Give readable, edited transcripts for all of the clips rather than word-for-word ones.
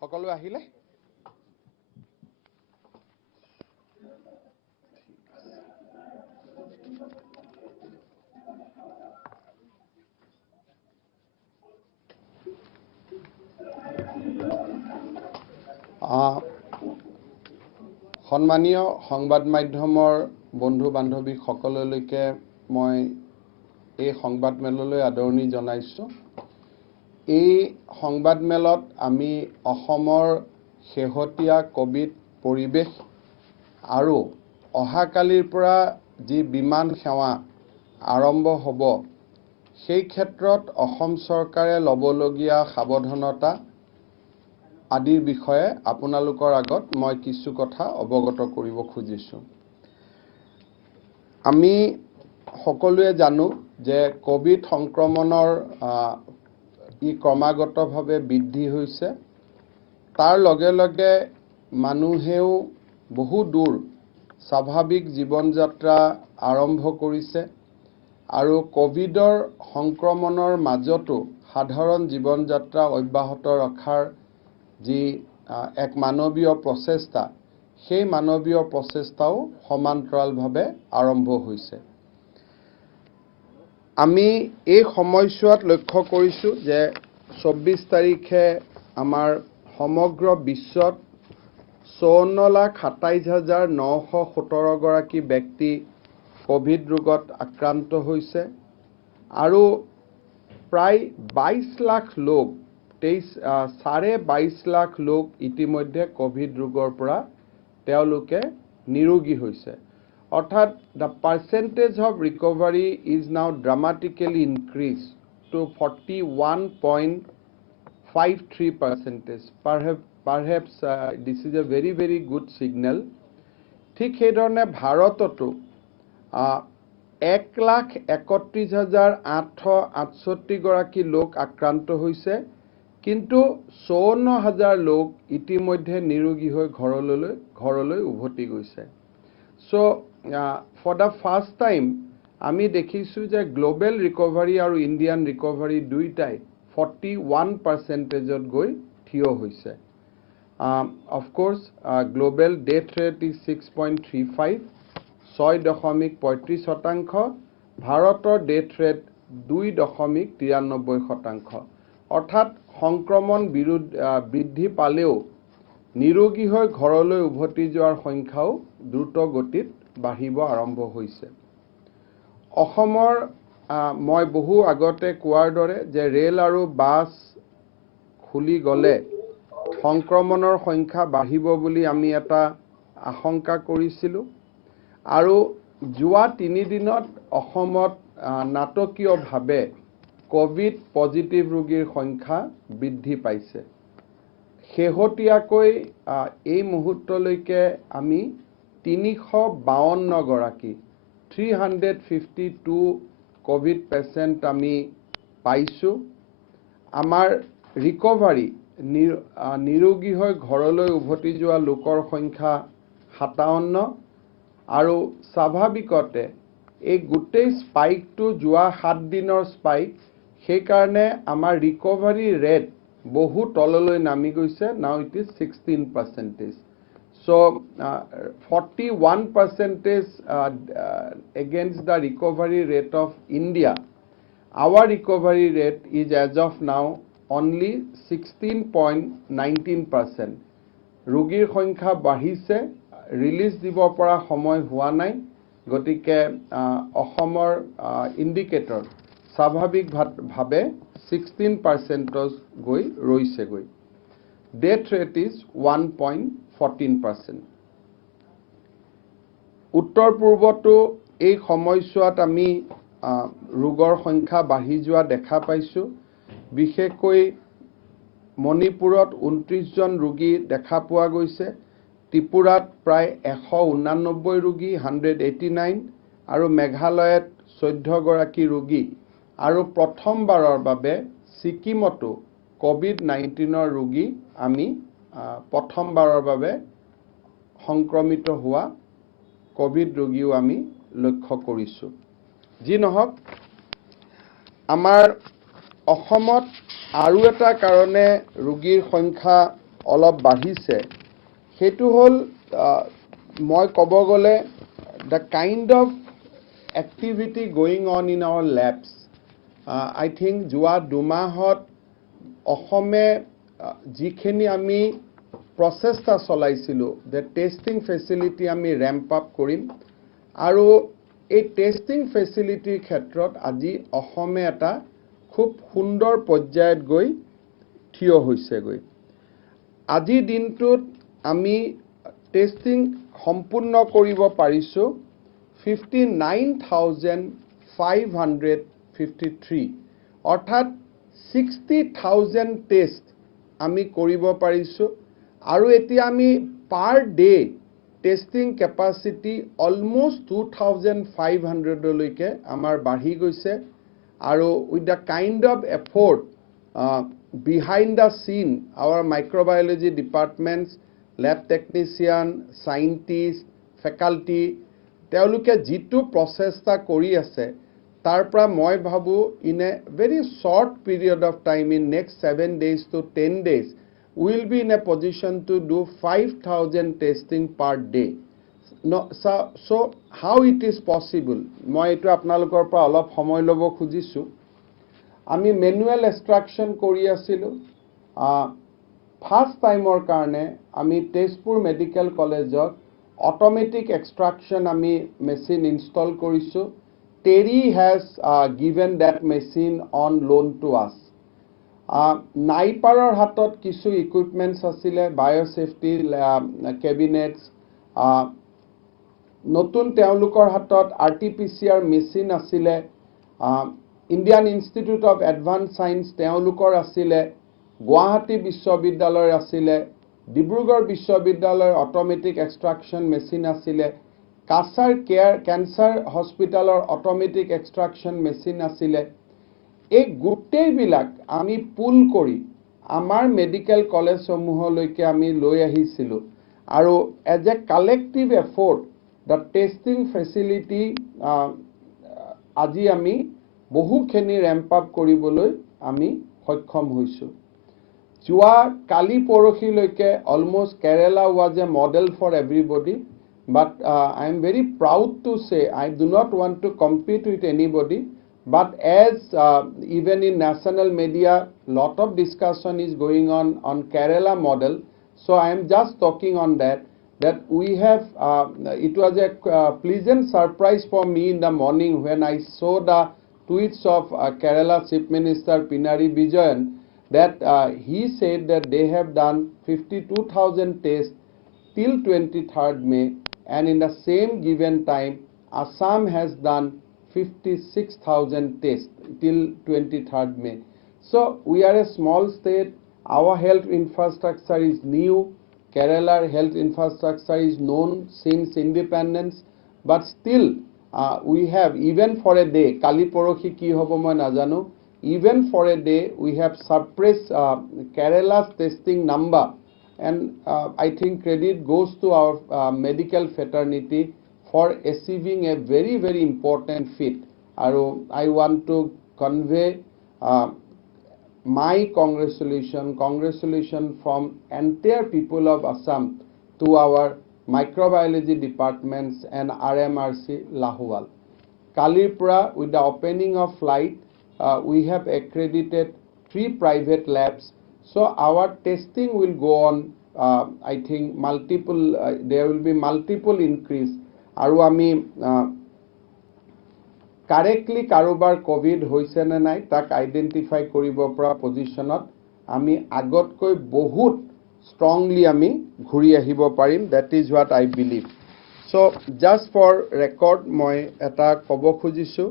সকলো আহিলে সন্মানীয় সংবাদ মাধ্যমৰ বন্ধু বান্ধৱী সকললৈকে মই এই সংবাদ মেললৈ আদৰণি জনাইছো। এই সংবাদ মেলত আমি অসমৰ শেহতীয়া কোভিড পৰিৱেশ আৰু অহাকালিৰ পৰা যি বিমান সেৱা আৰম্ভ হ'ব সেই ক্ষেত্ৰত অসম চৰকাৰে ল'বলগীয়া সাৱধানতা আদিৰ বিষয়ে আপোনালোকৰ আগত মই কিছু কথা অৱগত কৰিব খুজিছো। আমি সকলোৱে জানো যে কোভিড সংক্ৰমণৰ ই ক্ৰমাগতভাৱে বৃদ্ধি হৈছে। তাৰ লগে লগে মানুহেও বহু দূৰ স্বাভাৱিক জীৱন যাত্ৰা আৰম্ভ কৰিছে আৰু কোভিডৰ সংক্ৰমণৰ মাজতো সাধাৰণ জীৱন যাত্ৰা অব্যাহত ৰখাৰ যি এক মানৱীয় প্ৰচেষ্টা সেই মানৱীয় প্ৰচেষ্টাও সমান্তৰালভাৱে আৰম্ভ হৈছে। আমি এই সময়ছোৱাত লক্ষ্য কৰিছো যে 24 তাৰিখে আমাৰ সমগ্ৰ বিশ্বত 54,27,917 গৰাকী ব্যক্তি কোভিড ৰোগত আক্ৰান্ত হৈছে আৰু প্ৰায় 22 লাখ লোক 22.5 লাখ লোক ইতিমধ্যে কোভিড ৰোগৰ পৰা তেওঁলোকে নিৰোগী হৈছে। অৰ্থাৎ the percentage of recovery is now dramatically increased to 41.53%. Perhaps this is a very, very good signal. ঠিক সেইধৰণে ভাৰততো 1,31,868 গৰাকী লোক আক্ৰান্ত হৈছে, কিন্তু 54,000 লোক ইতিমধ্যে নিৰোগী হৈ ঘৰলৈ উভতি গৈছে। So for the first time আমি দেখিছো যে গ্লোবেল ৰিকভাৰী আৰু ইণ্ডিয়ান ৰিকভাৰী দুইটাই 41%ত গৈ থিয় হৈছে। Of course global death rate is 6.35, 6.35%। ভাৰতৰ death rate 2.93%। অৰ্থাৎ সংক্ৰমণ বৃদ্ধি পালেও নিৰোগী হৈ ঘৰলৈ উভতি যোৱাৰ সংখ্যাও দ্ৰুত গতিত বাঢ়িব আৰম্ভ হৈছে। অসমৰ মই বহু আগতে কোৱাৰ দৰে যে ৰেল আৰু বাছ খুলি গলে সংক্ৰমণৰ সংখ্যা বাঢ়িব বুলি আমি এটা আশংকা কৰিছিলো আৰু যোৱা 3 দিনত অসমত নাটকীয়ভাৱে কোভিড পজিটিভ ৰোগীৰ সংখ্যা বৃদ্ধি পাইছে। শেহতীয়াকৈ এই মুহূৰ্তলৈকে আমি 352 গৰাকী 352 কোভিড পেচেণ্ট আমি পাইছো। আমাৰ ৰিকভাৰী নিৰোগী হৈ ঘৰলৈ উভতি যোৱা লোকৰ সংখ্যা 57 আৰু স্বাভাৱিকতে এই গোটেই স্পাইকটো যোৱা 7 দিনৰ স্পাইক, সেইকাৰণে আমাৰ ৰিকভাৰী ৰেট বহু তললৈ নামি গৈছে। Now it is 16%. So 41% against the recovery rate of India. Our recovery rate is as of now only 16.19%. ৰোগীৰ সংখ্যা বাঢ়িছে, ৰিলিজ দিব পৰা সময় হোৱা নাই, গতিকে অসমৰ ইণ্ডিকেটৰ স্বাভাৱিকভাৱে 16% গৈ ৰৈছেগৈ। Death rate is 1.14%. উত্তৰ পূৰ্বতো এই সময়ছোৱাত আমি ৰোগৰ সংখ্যা বাঢ়ি যোৱা দেখা পাইছো। বিশেষকৈ মণিপুৰত 29 জন ৰোগী দেখা পোৱা গৈছে, ত্ৰিপুৰাত প্ৰায় 189 ৰোগী 189 আৰু মেঘালয়ত 14 গৰাকী ৰোগী আৰু প্ৰথমবাৰৰ বাবে ছিকিমতো কোভিড-19 ৰোগী আমি প্ৰথমবাৰৰ বাবে সংক্ৰমিত হোৱা কোভিড ৰোগীও আমি লক্ষ্য কৰিছো। যি নহওক আমাৰ অসমত আৰু এটা কাৰণে ৰোগীৰ সংখ্যা অলপ বাঢ়িছে সেইটো হ'ল মই ক'ব গ'লে the kind of activity going on in our labs. I think যোৱা দুমাহত অসমে যিখিনি আমি প্ৰচেষ্টা চলাইছিলোঁ the testing facility আমি ramp up কৰিম আৰু এই টেষ্টিং ফেচিলিটিৰ ক্ষেত্ৰত আজি অসমে এটা খুব সুন্দৰ পৰ্যায়ত গৈ থিয় হৈছেগৈ আজিৰ দিনটোত আমি টেষ্টিং সম্পূৰ্ণ কৰিব পাৰিছোঁ 59,553 অৰ্থাৎ 60,000 টেষ্ট আমি কৰিব পাৰিছোঁ আৰু এতিয়া আমি per day testing capacity almost 2,500 লৈকে আমাৰ বাঢ়ি গৈছে আৰু with the kind of effort behind the scene our microbiology departments lab technician scientist faculty তেওঁলোকে যিটো প্ৰচেষ্টা কৰি আছে তাৰ পৰা মই ভাবো in a very short period of time in next 7 days to 10 days we will be in a position to do 5,000 testing per day. No, so how it is possible? মই এটো আপোনালোকৰ পৰা অলপ সময় ল'ব খুজিছো আমি ম্যানুয়াল এক্সট্ৰাকশন কৰি আছিলো ফাৰ্স্ট টাইমৰ কাৰণে আমি তেজপুৰ মেডিকেল কলেজত অটোমেটিক এক্সট্ৰাকশন আমি মেচিন ইনষ্টল কৰিছো Terry has given that machine on loan to us. নাইপাৰৰ হাতত কিছু ইকুইপমেন্টস আছিলে বায়োসেফটি কেবিনেটস নতুন তেওঁলোকৰ হাতত আৰটিপিসিআৰ মেচিন আছিলে Indian institute of advance science তেওঁলোকৰ আছিলে গুৱাহাটী বিশ্ববিদ্যালয়ৰ আছিলে ডিব্ৰুগড় বিশ্ববিদ্যালয়ৰ অটোমেটিক এক্সট্ৰাকশন মেচিন আছিলে কাছাৰ ক্যান্সাৰ হস্পিটালৰ অটোমেটিক এক্সট্ৰাকশন মেচিন আছিলে এই গোটেইবিলাক আমি পুল কৰি আমাৰ মেডিকেল কলেজ সমূহলৈকে আমি লৈ আহিছিলো আৰু as a collective effort the testing facility আজি আমি বহুখিনি ৰেম্প আপ কৰিবলৈ আমি সক্ষম হৈছো যোৱা কালি পৰহিলৈকে almost Kerala was a model for everybody but I am very proud to say I do not want to compete with anybody but as even in national media lot of discussion is going on Kerala model so I am just talking on that we have it was a pleasant surprise for me in the morning when I saw the tweets of Kerala Chief Minister Pinari Vijayan that he said that they have done 52,000 tests till 23rd May and in the same given time Assam has done 56,000 tests till 23rd May. So we are a small state, our health infrastructure is new, Kerala health infrastructure is known since independence, but still we have even for a day, Kali Porohi ki hobo moi najano, even for a day we have suppressed Kerala's testing number and I think credit goes to our medical fraternity for achieving a very very important feat. I want to convey my congratulations from entire people of Assam to our microbiology departments and RMRC Lahuwal. Kalipura with the opening of flight we have accredited 3 private labs so our testing will go on I think multiple there will be multiple increase আৰু আমি correctly কাৰোবাৰ Covid হৈছে নে নাই তাক identify কৰিব পৰা পজিশনত আমি আগতকৈ বহুত স্ট্ৰংলি আমি ঘূৰি আহিব পাৰিম that is what I believe so just for record মই এটা ক'ব খুজিছো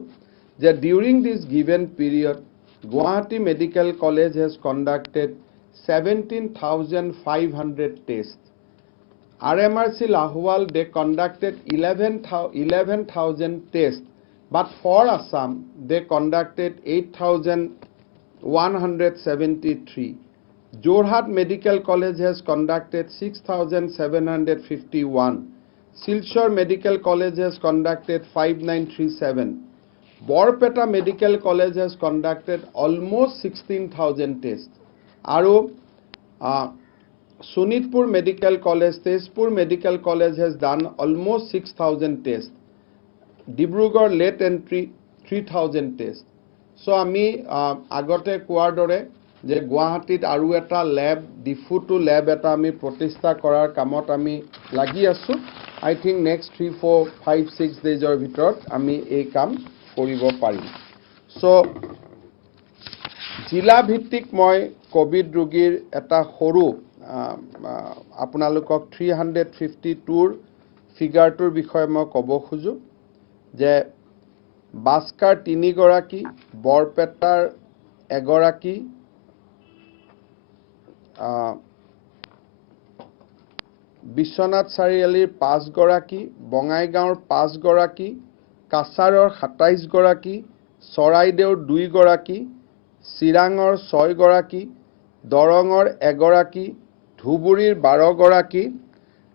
যে during this given period Guwahati medical college has conducted 17,500 tests. RMRC Lahuwal they conducted 11,000 tests, but for Assam they conducted 8,173. Jorhat Medical College has conducted 6,751. Silchar Medical College has conducted 5,937. Borpeta Medical College has conducted almost 16,000 tests. Aru Sunitpur Medical College, Tezpur Medical College has done almost 6,000 tests. Dibrugarh late entry 3,000 tests. So ami agote koৱাৰ dore je Guwahatit aru eta lab difutu lab eta ami protista korar kamot ami lagi asu. I think next 3, 4, 5, 6 days or bhitorot ami ei kam koribo parim. So জিলা ভিত্তিক মই Covid ৰোগীৰ এটা সৰু আপোনালোকক 352 ফিগাৰটোৰ বিষয়ে মই ক'ব খুজো যে বাস্কাৰ 3 গৰাকী, বৰপেটাৰ 1 গৰাকী, বিশ্বনাথ চাৰিআলিৰ 5 গৰাকী, বঙাইগাঁৱৰ 5 গৰাকী, কাছাৰৰ 27 গৰাকী, চৰাইদেউৰ 2 গৰাকী, চিৰাঙৰ 6 গৰাকী, দৰঙৰ 1 গৰাকী, ধুবুৰীৰ 12 গৰাকী,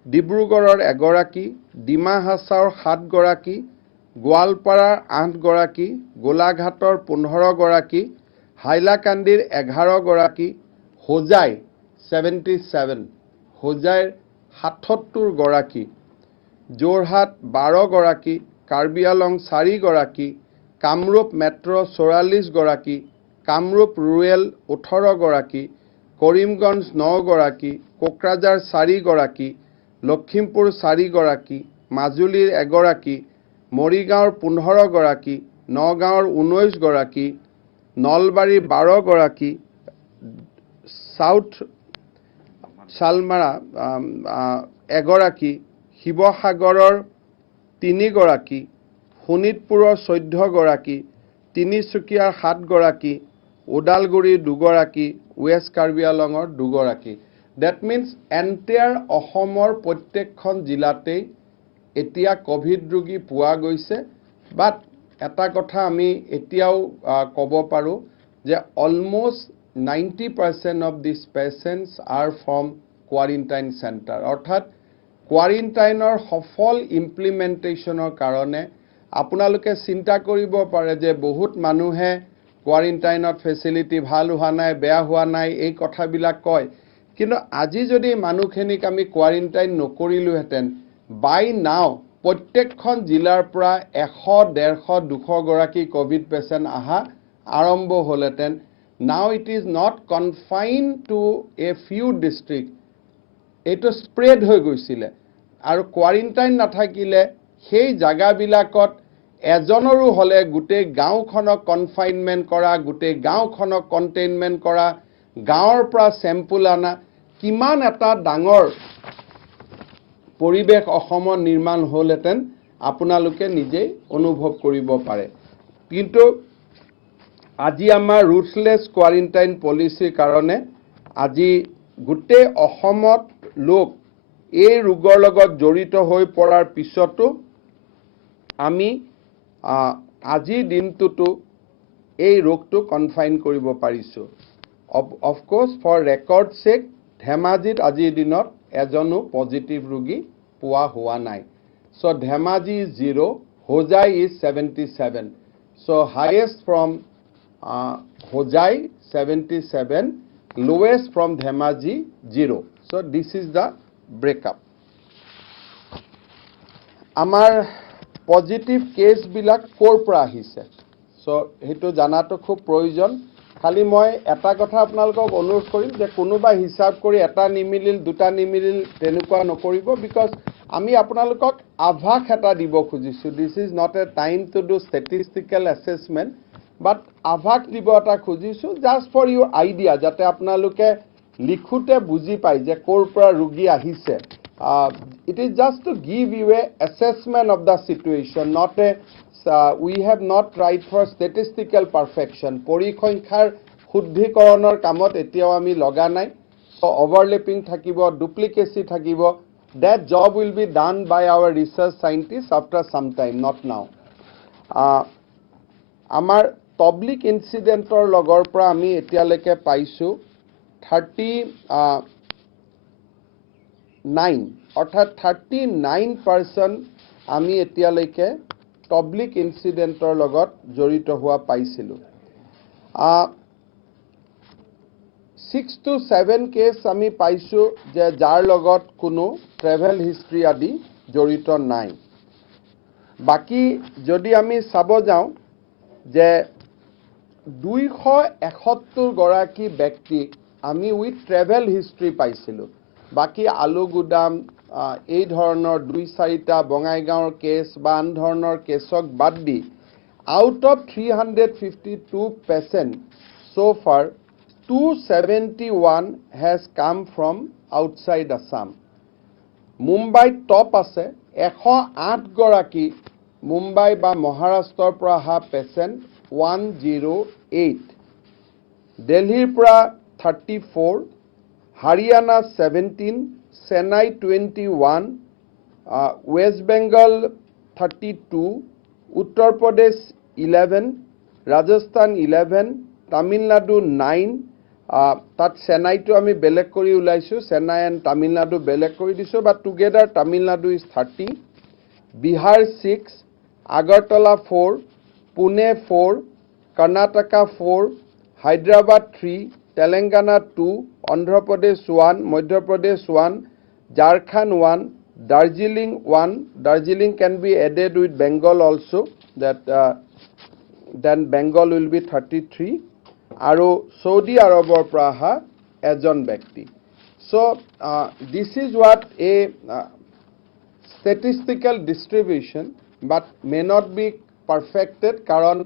ডিব্ৰুগড়ৰ 1 গৰাকী, ডিমা হাছাওৰ 7 গৰাকী, গোৱালপাৰাৰ 8 গৰাকী, গোলাঘাটৰ 15 গৰাকী, হাইলাকান্দিৰ 11 গৰাকী, হোজাই 77, হোজাইৰ 77 গৰাকী, যোৰহাট 12 গৰাকী, কাৰ্বি আলং 4 গৰাকী, কামৰূপ মেট্ৰ 44 গৰাকী, কামৰূপ ৰুৰেল 18 গৰাকী, কৰিমগঞ্জ 9 গৰাকী, কোকৰাঝাৰ 4 গৰাকী, লখিমপুৰ 4 গৰাকী, মাজুলীৰ 1 গৰাকী, মৰিগাঁৱৰ 15 গৰাকী, নগাঁৱৰ 19 গৰাকী, নলবাৰীৰ 12 গৰাকী, সাউথ শালমাৰা 1 গৰাকী, শিৱসাগৰৰ 3 গৰাকী, শোণিতপুৰৰ 14 গৰাকী, তিনিচুকীয়াৰ 7 গৰাকী, ওদালগুৰিৰ 2 গৰাকী, ৱেষ্ট কাৰ্বি আলঙৰ 2 গৰাকী. That means entire অসমৰ প্ৰত্যেকখন জিলাতেই এতিয়া কোভিড ৰোগী পোৱা গৈছে. বাট এটা কথা আমি এতিয়াও ক'ব পাৰো যে almost 90% of these patients are from quarantine center. অৰ্থাৎ কোৱাৰেণ্টাইনৰ সফল ইমপ্লিমেণ্টেশ্যনৰ কাৰণে আপোনালোকে চিন্তা কৰিব পাৰে যে বহুত মানুহে কোৱাৰেণ্টাইনত ফেচিলিটি ভাল হোৱা নাই, বেয়া হোৱা নাই এই কথাবিলাক কয়. কিন্তু আজি যদি মানুহখিনিক আমি কোৱাৰেণ্টাইন নকৰিলোহেঁতেন, বাই নাও প্ৰত্যেকখন জিলাৰ পৰা 100, 150, 200 গৰাকী কোভিড পেচেণ্ট আহা আৰম্ভ হ'লহেঁতেন. Now it is not confined to a few districts. এইটো স্প্ৰেড হৈ গৈছিলে আৰু কোৱাৰেণ্টাইন নাথাকিলে সেই জাগাবিলাকত এজনৰো হলে গোটেই গাঁওখনক কনফাইনমেন্ট কৰা, গোটেই গাঁওখনক কন্টেইনমেন্ট কৰা, গাঁৱৰ পৰা স্যাম্পল আনা, কিমান এটা ডাঙৰ পৰিবেশ অসমৰ নিৰ্মাণ হ'লহেঁতেন আপোনালোকে নিজেই অনুভৱ কৰিব পাৰে. কিন্তু আজি আমাৰ ৰুথলেছ কোৱাৰেণ্টাইন পলিচিৰ কাৰণে আজি গোটেই অসমত লোক এই ৰোগৰ লগত জড়িত হৈ পৰাৰ পিছতো আমি আজিৰ দিনটোতো এই ৰোগটো কনফাইন কৰিব পাৰিছো. Of course for record check ধেমাজিত আজিৰ দিনত এজনো পজিটিভ ৰোগী পোৱা হোৱা নাই. So Dhemaji is 0, Hojai is 77. So highest from Hojai 77, lowest from Dhemaji 0. So this is the breakup. Amar positive case bilak কৰ পৰা আহিছে. So হেতু জানাটো খুব প্ৰয়োজন. খালি মই এটা কথা আপোনালোকক অনুৰোধ কৰিম যে কোনোবা হিসাব কৰি এটা নিমিলিল, দুটা নিমিলিল তেনেকুৱা নকৰিব, বিকজ আমি আপোনালোকক আভাস এটা দিব খুজিছো. This is not a time to do statistical assessment, but আভাস দিব এটা খুজিছো just for your idea, যাতে আপোনালোকে লিখুতে বুজি পায় যে কৰ পৰা ৰোগী আহিছে. It is just to give you a assessment of the situation, not a we have not tried for statistical perfection. পৰিসংখ্যাৰ শুদ্ধিকৰণৰ কামত এতিয়াও আমি লগা নাই. So overlapping থাকিব, duplicacy থাকিব. That job will be done by our research scientists after some time, not now. Amar public incidentor logor pra ami etialeke paisu 39 অর্থাৎ 39% আমি etialeke অব্লিক ইনসিডেন্টৰ লগত জড়িত হোৱা পাইছিলোঁ 6 to 7 কেছ আমি পাইছোঁ যে যাৰ লগত কোনো ট্ৰেভেল হিষ্ট্ৰী আদি জড়িত নাই বাকি যদি আমি চাব যাওঁ যে 271 গৰাকী ব্যক্তি আমি উইথ ট্ৰেভেল হিষ্ট্ৰী পাইছিলোঁ বাকি আলুগুদাম এই ধৰণৰ 2-4টা বঙাইগাঁৱৰ কেছ বা আন ধৰণৰ কেছক বাদ দি out of 352 patients so far 271 has come from outside Assam Mumbai top আছে 108 গৰাকী মুম্বাই বা মহাৰাষ্ট্ৰৰ পৰা অহা পেচেণ্ট 108 দিল্লীৰ পৰা 34 হাৰিয়ানা 17 চেন্নাই 21 ৱেষ্ট বেংগল 32 উত্তৰ প্ৰদেশ 11 ৰাজস্থান 11 তামিলনাডু 9 তাত চেন্নাইটো আমি বেলেগ কৰি উলাইছো চেন্নাই এণ্ড তামিলনাডু বেলেগ কৰি দিছো বাট together Tamil Nadu is 30 Bihar 6 Agartala 4 Pune 4 Karnataka 4 Hyderabad 3 Telangana 2 Andhra Pradesh 1 Madhya Pradesh 1 Jharkhand 1 Darjeeling 1 Darjeeling can be added with Bengal also that then Bengal will be 33 আৰু সৌদি আৰবৰ পৰা অহা এজন ব্যক্তি so this is what a statistical distribution but may not be perfected কাৰণ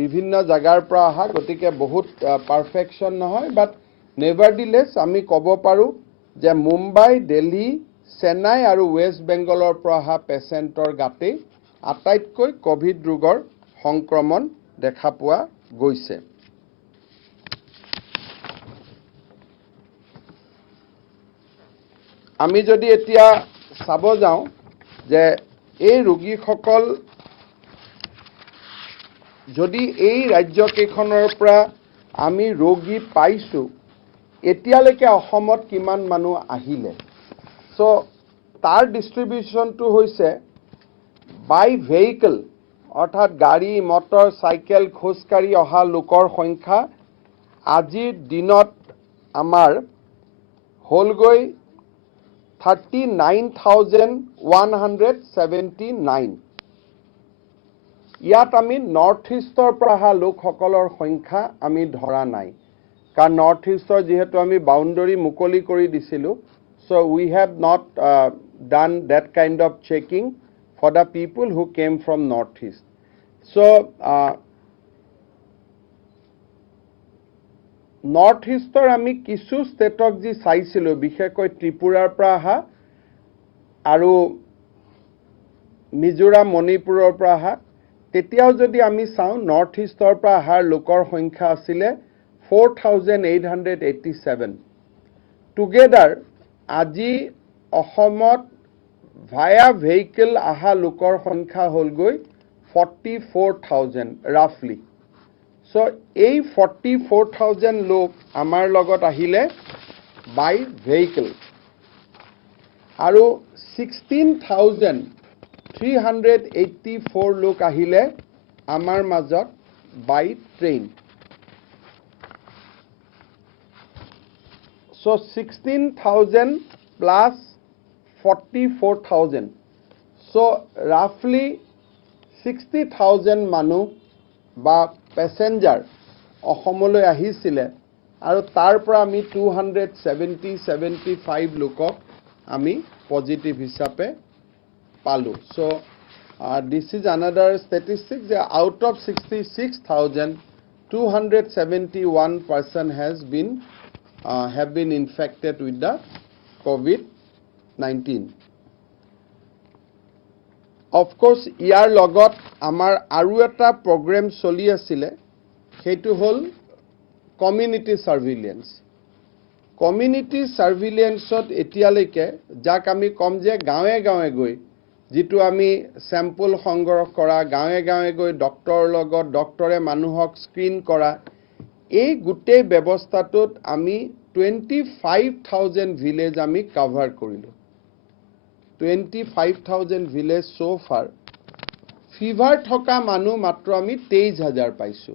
বিভিন্ন জাগাৰ পৰা অহা গতিকে বহুত পাৰফেকশন নহয় বাট নেভাৰডিলেছ আমি ক'ব পাৰো যে মুম্বাই দিল্লী চেন্নাই আৰু ৱেষ্ট বেংগলৰ পৰা অহা পেচেণ্টৰ গাতে আটাইতকৈ কোভিড ৰোগৰ সংক্ৰমণ দেখা পোৱা গৈছে আমি যদি এতিয়া চাব যাওঁ যে এই ৰোগীসকল যদি এই ৰাজ্যকেইখনৰ পৰা আমি ৰোগী পাইছোঁ এতিয়ালৈকে অসমত কিমান মানুহ আহিলে সো তাৰ ডিস্ট্ৰিবিউশনটো হৈছে বাই ভেহিকল অৰ্থাৎ গাড়ী মটৰ সাইকেল খোজকাঢ়ি অহা লোকৰ সংখ্যা আজিৰ দিনত আমাৰ হলগৈ 39,179 ইয়াত আমি নৰ্থ ইষ্টৰ পৰা অহা লোকসকলৰ সংখ্যা আমি ধৰা নাই কাৰণ নৰ্থ ইষ্টৰ যেহেতু আমি বাউণ্ডাৰী মুকলি কৰি দিছিলোঁ so we have not done that kind of checking for the people who came from northeast so northeastor আমি কিছু ষ্টেটক যি চাইছিলোঁ বিশেষকৈ ত্ৰিপুৰাৰ পৰা অহা আৰু মিজোৰাম মণিপুৰৰ পৰা অহা তেতিয়াও যদি আমি চাওঁ নৰ্থইষ্টৰ পৰা অহাৰ লোকৰ সংখ্যা আছিল 4887 টুগেদাৰ আজি অসমত ভায়া ভেহিকল অহা লোকৰ সংখ্যা হলগৈ 44,000 ৰাফলি সো এই 44,000 লোক আমাৰ লগত আহিলে বাই ভেহিকল আৰু 16,384 লোক আহিলে আমাৰ মাজত বাই train so 16,000 plus 44,000 so roughly 60,000 মানুহ বা প্যাসেঞ্জাৰ অসমলৈ আহিছিলে আৰু তাৰ পৰা আমি 275 লোকক আমি পজিটিভ হিচাপে পালো so this is another statistic that out of 66,000 271 person has been have been infected with the COVID-19 of course ইয়াৰ লগত আমাৰ আৰু এটা প্ৰগ্ৰাম চলি আছিল সেইটো হল কমিউনিটি সাৰ্ভিলেন্সত এতিয়ালৈকে যাক আমি কম যে গাঁৱে গাঁৱে গৈ যেটো আমি স্যাম্পল সংগ্ৰহ কৰা গাঁৱে গাঁৱে গৈ ডক্টৰৰ লগত ডক্টৰে মানুহক স্ক্ৰিন কৰা এই গুটেই ব্যৱস্থাটোত আমি 25,000 ভিলেজ আমি কভাৰ কৰিলো 25,000 ভিলেজ so far ফিভাৰ থকা মানুহ মাত্ৰ আমি 23,000 পাইছোঁ।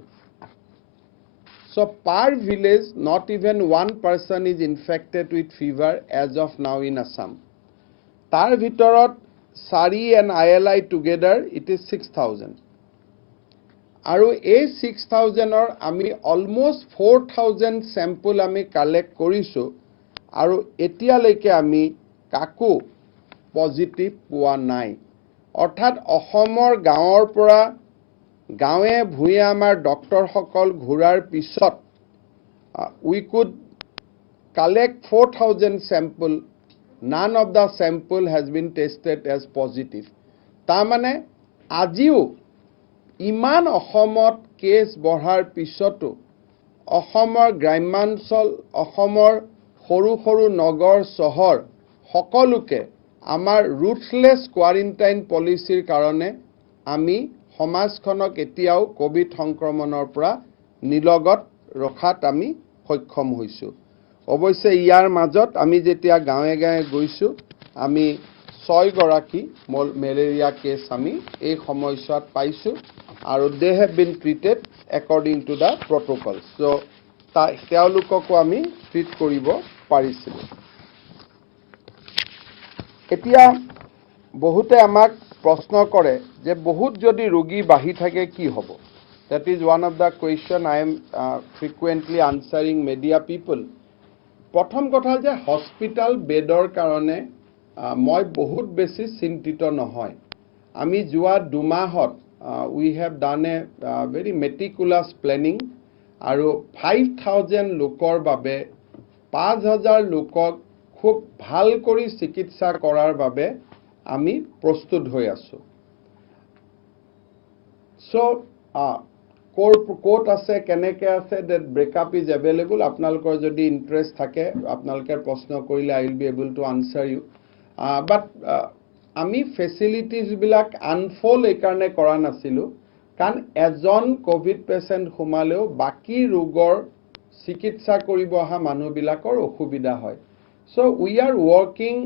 So per village, not even one person is infected with fever as of now in Assam. Tar bhitorot SARI and ILI together it is 6,000. Aru a 6,000 or ami almost 4,000 sample ami collect korisu. Aru etia leke ami kaku positive poa nai. Orthat Ohomor gaor pora গাঁৱে ভূঞে আমাৰ ডক্টৰসকল ঘূৰাৰ পিছত we could collect 4,000 sample. None of the sample has been tested as positive. তাৰমানে আজিও ইমান অসমত cash বঢ়াৰ পিছতো অসমৰ গ্ৰাম্যাঞ্চল অসমৰ সৰু সৰু নগৰ চহৰ সকলোকে আমাৰ ৰুথলেছ কোৱাৰেণ্টাইন পলিচিৰ কাৰণে আমি সমাজখনক এতিয়াও কোভিড সংক্ৰমণৰ পৰা নিলগত ৰখাত আমি সক্ষম হৈছোঁ। অৱশ্যে ইয়াৰ মাজত আমি যেতিয়া গাঁৱে গাঁৱে গৈছোঁ আমি 6 গৰাকী মেলেৰিয়া কেছ আমি এই সময়ছোৱাত পাইছোঁ আৰু they have been treated according to the protocols. So তেওঁলোককো আমি ট্ৰিট কৰিব পাৰিছিলোঁ। এতিয়া বহুতে আমাক প্ৰশ্ন কৰে যে বহুত যদি ৰোগী বাঢ়ি থাকে কি হ'ব? That is one of the question I am frequently answering media people. প্ৰথম কথা যে হস্পিটাল বেডৰ কাৰণে মই বহুত বেছি চিন্তিত নহয়। আমি যোৱা 2 মাহত we have done a very meticulous planning আৰু 5,000 লোকৰ বাবে 5,000 লোকক খুব ভাল কৰি চিকিৎসা কৰাৰ বাবে আমি প্ৰস্তুত হৈ আছোঁ। So কোট আছে কেনেকৈ আছে that breakup is available. আপোনালোকৰ যদি ইণ্টাৰেষ্ট থাকে আপোনালোকে প্ৰশ্ন কৰিলে I will be able to answer you. But আমি ফেচিলিটিজবিলাক আনফোল্ড এইকাৰণে কৰা নাছিলোঁ কাৰণ এজন কোভিড পেচেণ্ট সোমালেও বাকী ৰোগৰ চিকিৎসা কৰিব অহা মানুহবিলাকৰ অসুবিধা হয়। So we are working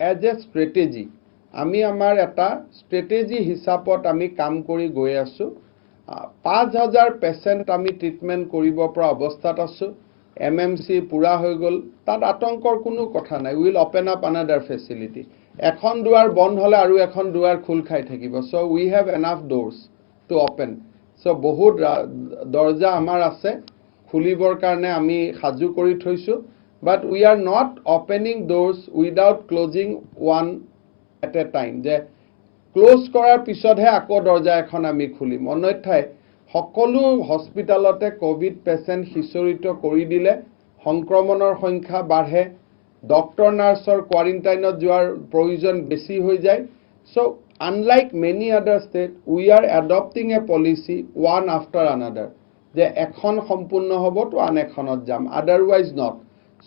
as a strategy. আমি আমাৰ এটা ষ্ট্ৰেটেজি হিচাপত আমি কাম কৰি গৈ আছোঁ। 5,000 পেচেণ্ট আমি ট্ৰিটমেণ্ট কৰিব পৰা অৱস্থাত আছোঁ। MMC পুৰা হৈ গ'ল, তাত আতংকৰ কোনো কথা নাই। Will open up another facility. এখন দুৱাৰ বন্ধ হ'লে আৰু এখন দুৱাৰ খোল খাই থাকিব। চ' উই হেভ এনাফ ডোৰ্ছ টু অপেন। চ' বহুত দৰ্জা আমাৰ আছে খুলিবৰ কাৰণে আমি সাজু কৰি থৈছোঁ। But we are not opening doors without closing one at a time. যে ক্লোজ কৰাৰ পিছতহে আকৌ দৰ্জা এখন আমি খুলিম। অন্যথাই সকলো হস্পিটালতে কোভিড পেচেণ্ট সিঁচৰিত কৰি দিলে সংক্ৰমণৰ সংখ্যা বাঢ়ে, ডক্টৰ নাৰ্ছৰ কোৱাৰেণ্টাইনত যোৱাৰ প্ৰয়োজন বেছি হৈ যায়। So' unlike many other state we are adopting a policy one after another যে এখন সম্পূৰ্ণ হ'ব তো আন এখনত যাম, otherwise not.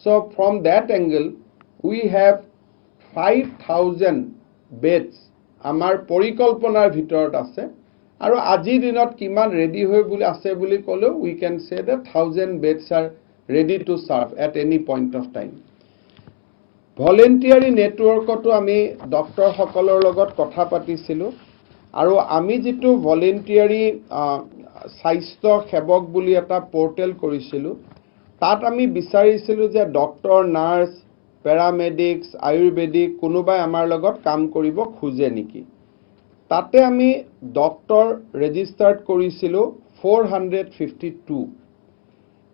So' from that angle we have 5,000 beds আমাৰ পৰিকল্পনাৰ ভিতৰত আছে আৰু আজিৰ দিনত কিমান ৰেডি হৈ বুলি আছে বুলি ক'লেও we can say that 1,000 beds are ready to serve at any point of time. Voluntary নেটৱৰ্কতো আমি ডক্টৰসকলৰ লগত কথা পাতিছিলোঁ আৰু আমি যিটো ভলেণ্টিয়াৰী স্বাস্থ্য সেৱক বুলি এটা পৰ্টেল কৰিছিলোঁ তাত আমি বিচাৰিছিলোঁ যে ডক্টৰ নাৰ্ছ পেৰামেডিক্স আয়ুৰ্বেদিক কোনোবাই আমাৰ লগত কাম কৰিব খোজে নেকি। তাতে আমি ডক্টৰ ৰেজিষ্টাৰ্ড কৰিছিলোঁ 452।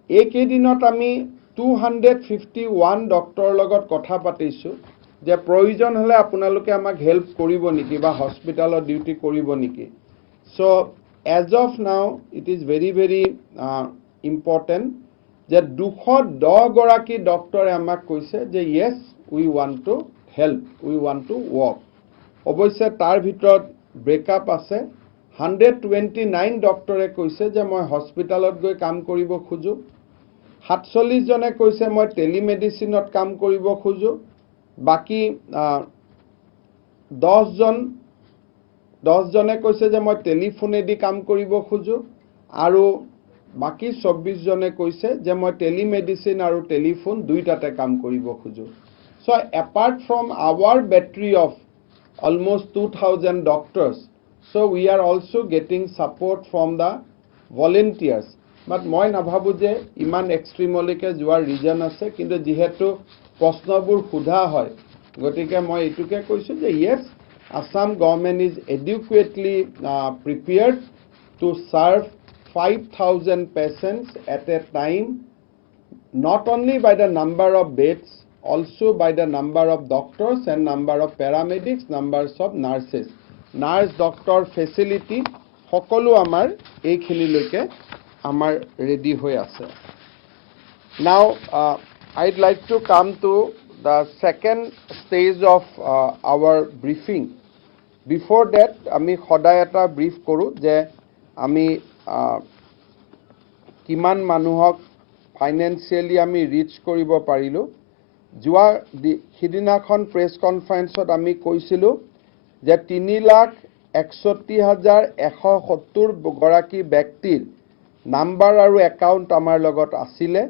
এইকেইদিনত আমি 251 ডক্টৰৰ লগত কথা পাতিছোঁ যে প্ৰয়োজন হ'লে আপোনালোকে আমাক হেল্প কৰিব নেকি বা হস্পিটালত ডিউটি কৰিব নেকি। So' as of now it is very very important যে 210 গৰাকী ডক্টৰে আমাক কৈছে যে yes we want to help, we want to work. অৱশ্যে তাৰ ভিতৰত ব্ৰেকআপ আছে। 129 ডক্টৰে কৈছে যে মই হস্পিটালত গৈ কাম কৰিব খোজোঁ। 47 জনে কৈছে মই টেলিমেডিচিনত কাম কৰিব খোজোঁ। বাকী 10 জনে কৈছে যে মই টেলিফোনেদি কাম কৰিব খোজোঁ আৰু বাকী 24 জনে কৈছে যে মই টেলিমেডিচিন আৰু টেলিফোন দুইটাতে কাম কৰিব খোজোঁ। So' apart from our battery of almost 2,000 doctors So we are also getting support from the volunteers. But মই নাভাবো যে ইমান এক্সট্ৰিমলৈকে যোৱাৰ ৰিজন আছে, কিন্তু যিহেতু প্ৰশ্নবোৰ সোধা হয় গতিকে মই এইটোকে কৈছোঁ যে yes, Assam government is adequately prepared to serve 5,000 patients at a time, not only by the number of beds, also by the number of doctors and number of paramedics, numbers of nurses. Nurse doctor facility সকলো আমাৰ এইখিনিলৈকে আমাৰ ready হৈ আছে. Now I'd like to come to the second stage of our briefing. Before that আমি সদায় এটা brief কৰোঁ যে আমি কিমান মানুহক ফাইনেন্সিয়েলি আমি ৰিচ কৰিব পাৰিলোঁ. যোৱা সিদিনাখন প্ৰেছ কনফাৰেন্সত আমি কৈছিলোঁ যে 3,61,170 গৰাকী ব্যক্তিৰ নাম্বাৰ আৰু একাউণ্ট আমাৰ লগত আছিলে.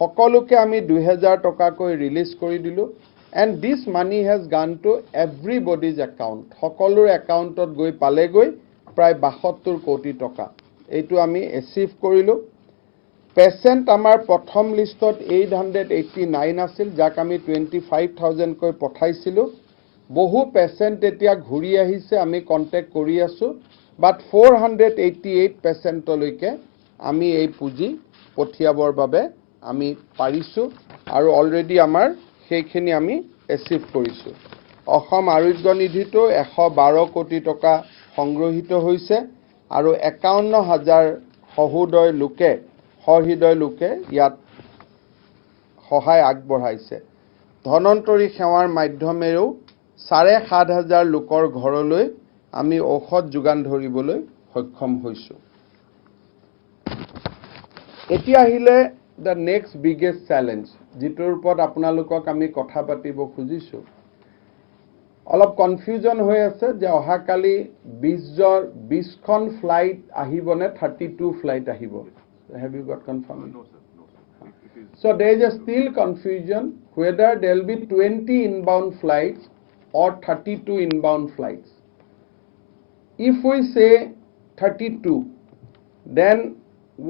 সকলোকে আমি 2,000 টকাকৈ ৰিলিজ কৰি দিলোঁ. এণ্ড দিছ মানি হেজ গান টু এভৰিবডিজ একাউণ্ট. সকলোৰে একাউণ্টত গৈ পালেগৈ প্ৰায় 72 কোটি টকা. এইটো আমি এচিভ কৰিলোঁ. পেচেণ্ট আমাৰ প্ৰথম লিষ্টত 889 আছিল, যাক আমি 25,000 কৈ পঠাইছিলোঁ. বহু পেচেণ্ট এতিয়া ঘূৰি আহিছে, আমি কণ্টেক্ট কৰি আছোঁ. বাট 488 পেচেণ্টলৈকে আমি এই পুঁজি পঠিয়াবৰ বাবে আমি পাৰিছোঁ আৰু অলৰেডি আমাৰ সেইখিনি আমি এচিভ কৰিছোঁ. অসম আৰোগ্য নিধিটো 112 কোটি টকা সংগ্ৰহিত হৈছে আৰু 51,000 সহৃদয় লোকে ইয়াত সহায় আগবঢ়াইছে. ধনন্তৰী সেৱাৰ মাধ্যমেৰেও 7,500 লোকৰ ঘৰলৈ আমি ঔষধ যোগান ধৰিবলৈ সক্ষম হৈছোঁ. এতিয়া আহিলে দ্য নেক্সট বিগেষ্ট চেলেঞ্জ, যিটোৰ ওপৰত আপোনালোকক আমি কথা পাতিব খুজিছোঁ. অলপ কনফিউজন হৈ আছে যে অহাকালি 20খন ফ্লাইট আহিবনে 32 ফ্লাইট আহিব. Have you got confirmation? No, sir. No, sir. So there is a still confusion whether there will be 20 inbound flights or 32 inbound flights. If we say 32, then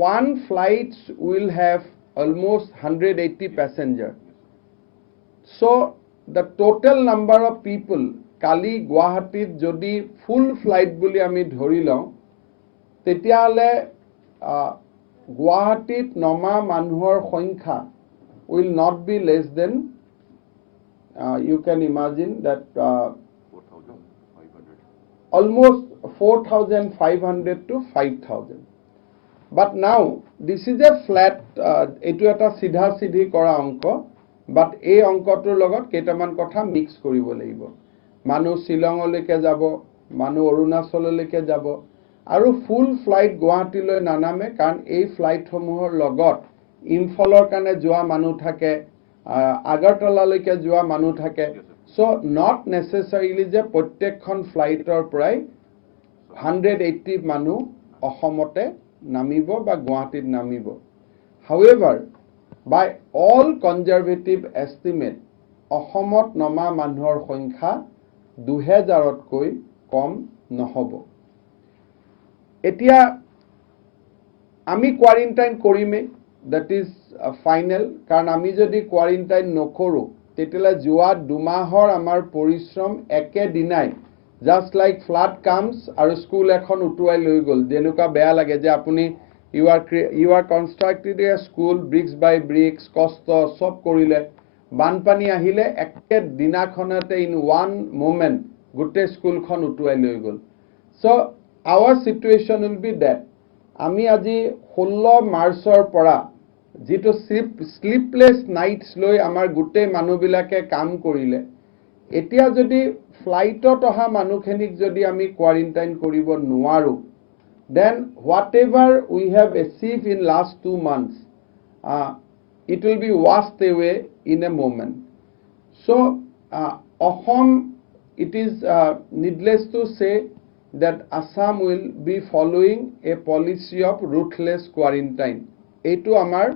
one flight will have almost 180 passengers. So the total number of people, Kali Guwahatit jodi full flight buli ami dhori lao, tetiale Guwahatit noma manuhor সংখ্যা will not be less than, you can imagine that 4,500. almost 4,500 to 5,000. But now this is a flat, etu eta sidha sidhi kora onko, but ei onkotur logot ketaman kotha mix koribo lagibo. Manu Shillongoleke jabo, manu Arunachololeke jabo, আৰু ফুল flight গুৱাহাটীলৈ নানামে, কাৰণ এই ফ্লাইটসমূহৰ লগত ইম্ফলৰ কাৰণে যোৱা মানুহ থাকে, আগৰতলালৈকে যোৱা মানুহ থাকে. চ' নট নেচেচাৰিলি যে প্ৰত্যেকখন ফ্লাইটৰ পৰাই 180 মানুহ অসমতে নামিব বা গুৱাহাটীত নামিব. হাউএভাৰ, বাই অল কনজাৰভেটিভ এষ্টিমেট অসমত নমা মানুহৰ সংখ্যা 2,000তকৈ কম নহ'ব. এতিয়া আমি কোৱাৰেণ্টাইন কৰিমেই, that is final, কাৰণ আমি যদি কোৱাৰেণ্টাইন নকৰোঁ তেতিয়াহ'লে যোৱা 2 মাহৰ আমাৰ পৰিশ্ৰম একেদিনাই জাষ্ট লাইক ফ্লাড কামছ আৰু স্কুল এখন উটুৱাই লৈ গ'ল, যেনেকুৱা বেয়া লাগে যে আপুনি ইউ আৰ কনষ্ট্ৰাক্টেড এ স্কুল ব্ৰিক্স বাই ব্ৰিক্স, কষ্ট চব কৰিলে, বানপানী আহিলে একেদিনাখনতে ইন ওৱান মোমেণ্ট গোটেই স্কুলখন উটুৱাই লৈ গ'ল. চ' our situation will be that আমি আজি 16 মাৰ্চৰ পৰা যিটো স্লিপলেছ নাইটছ লৈ আমাৰ গোটেই মানুহবিলাকে কাম কৰিলে, এতিয়া যদি ফ্লাইটত অহা মানুহখিনিক যদি আমি কোৱাৰেণ্টাইন কৰিব নোৱাৰোঁ, then whatever we have achieved in last 2 months, it will be washed away in a moment. So Assam, it is needless to say that Assam will be following a policy of ruthless quarantine. এইটো আমাৰ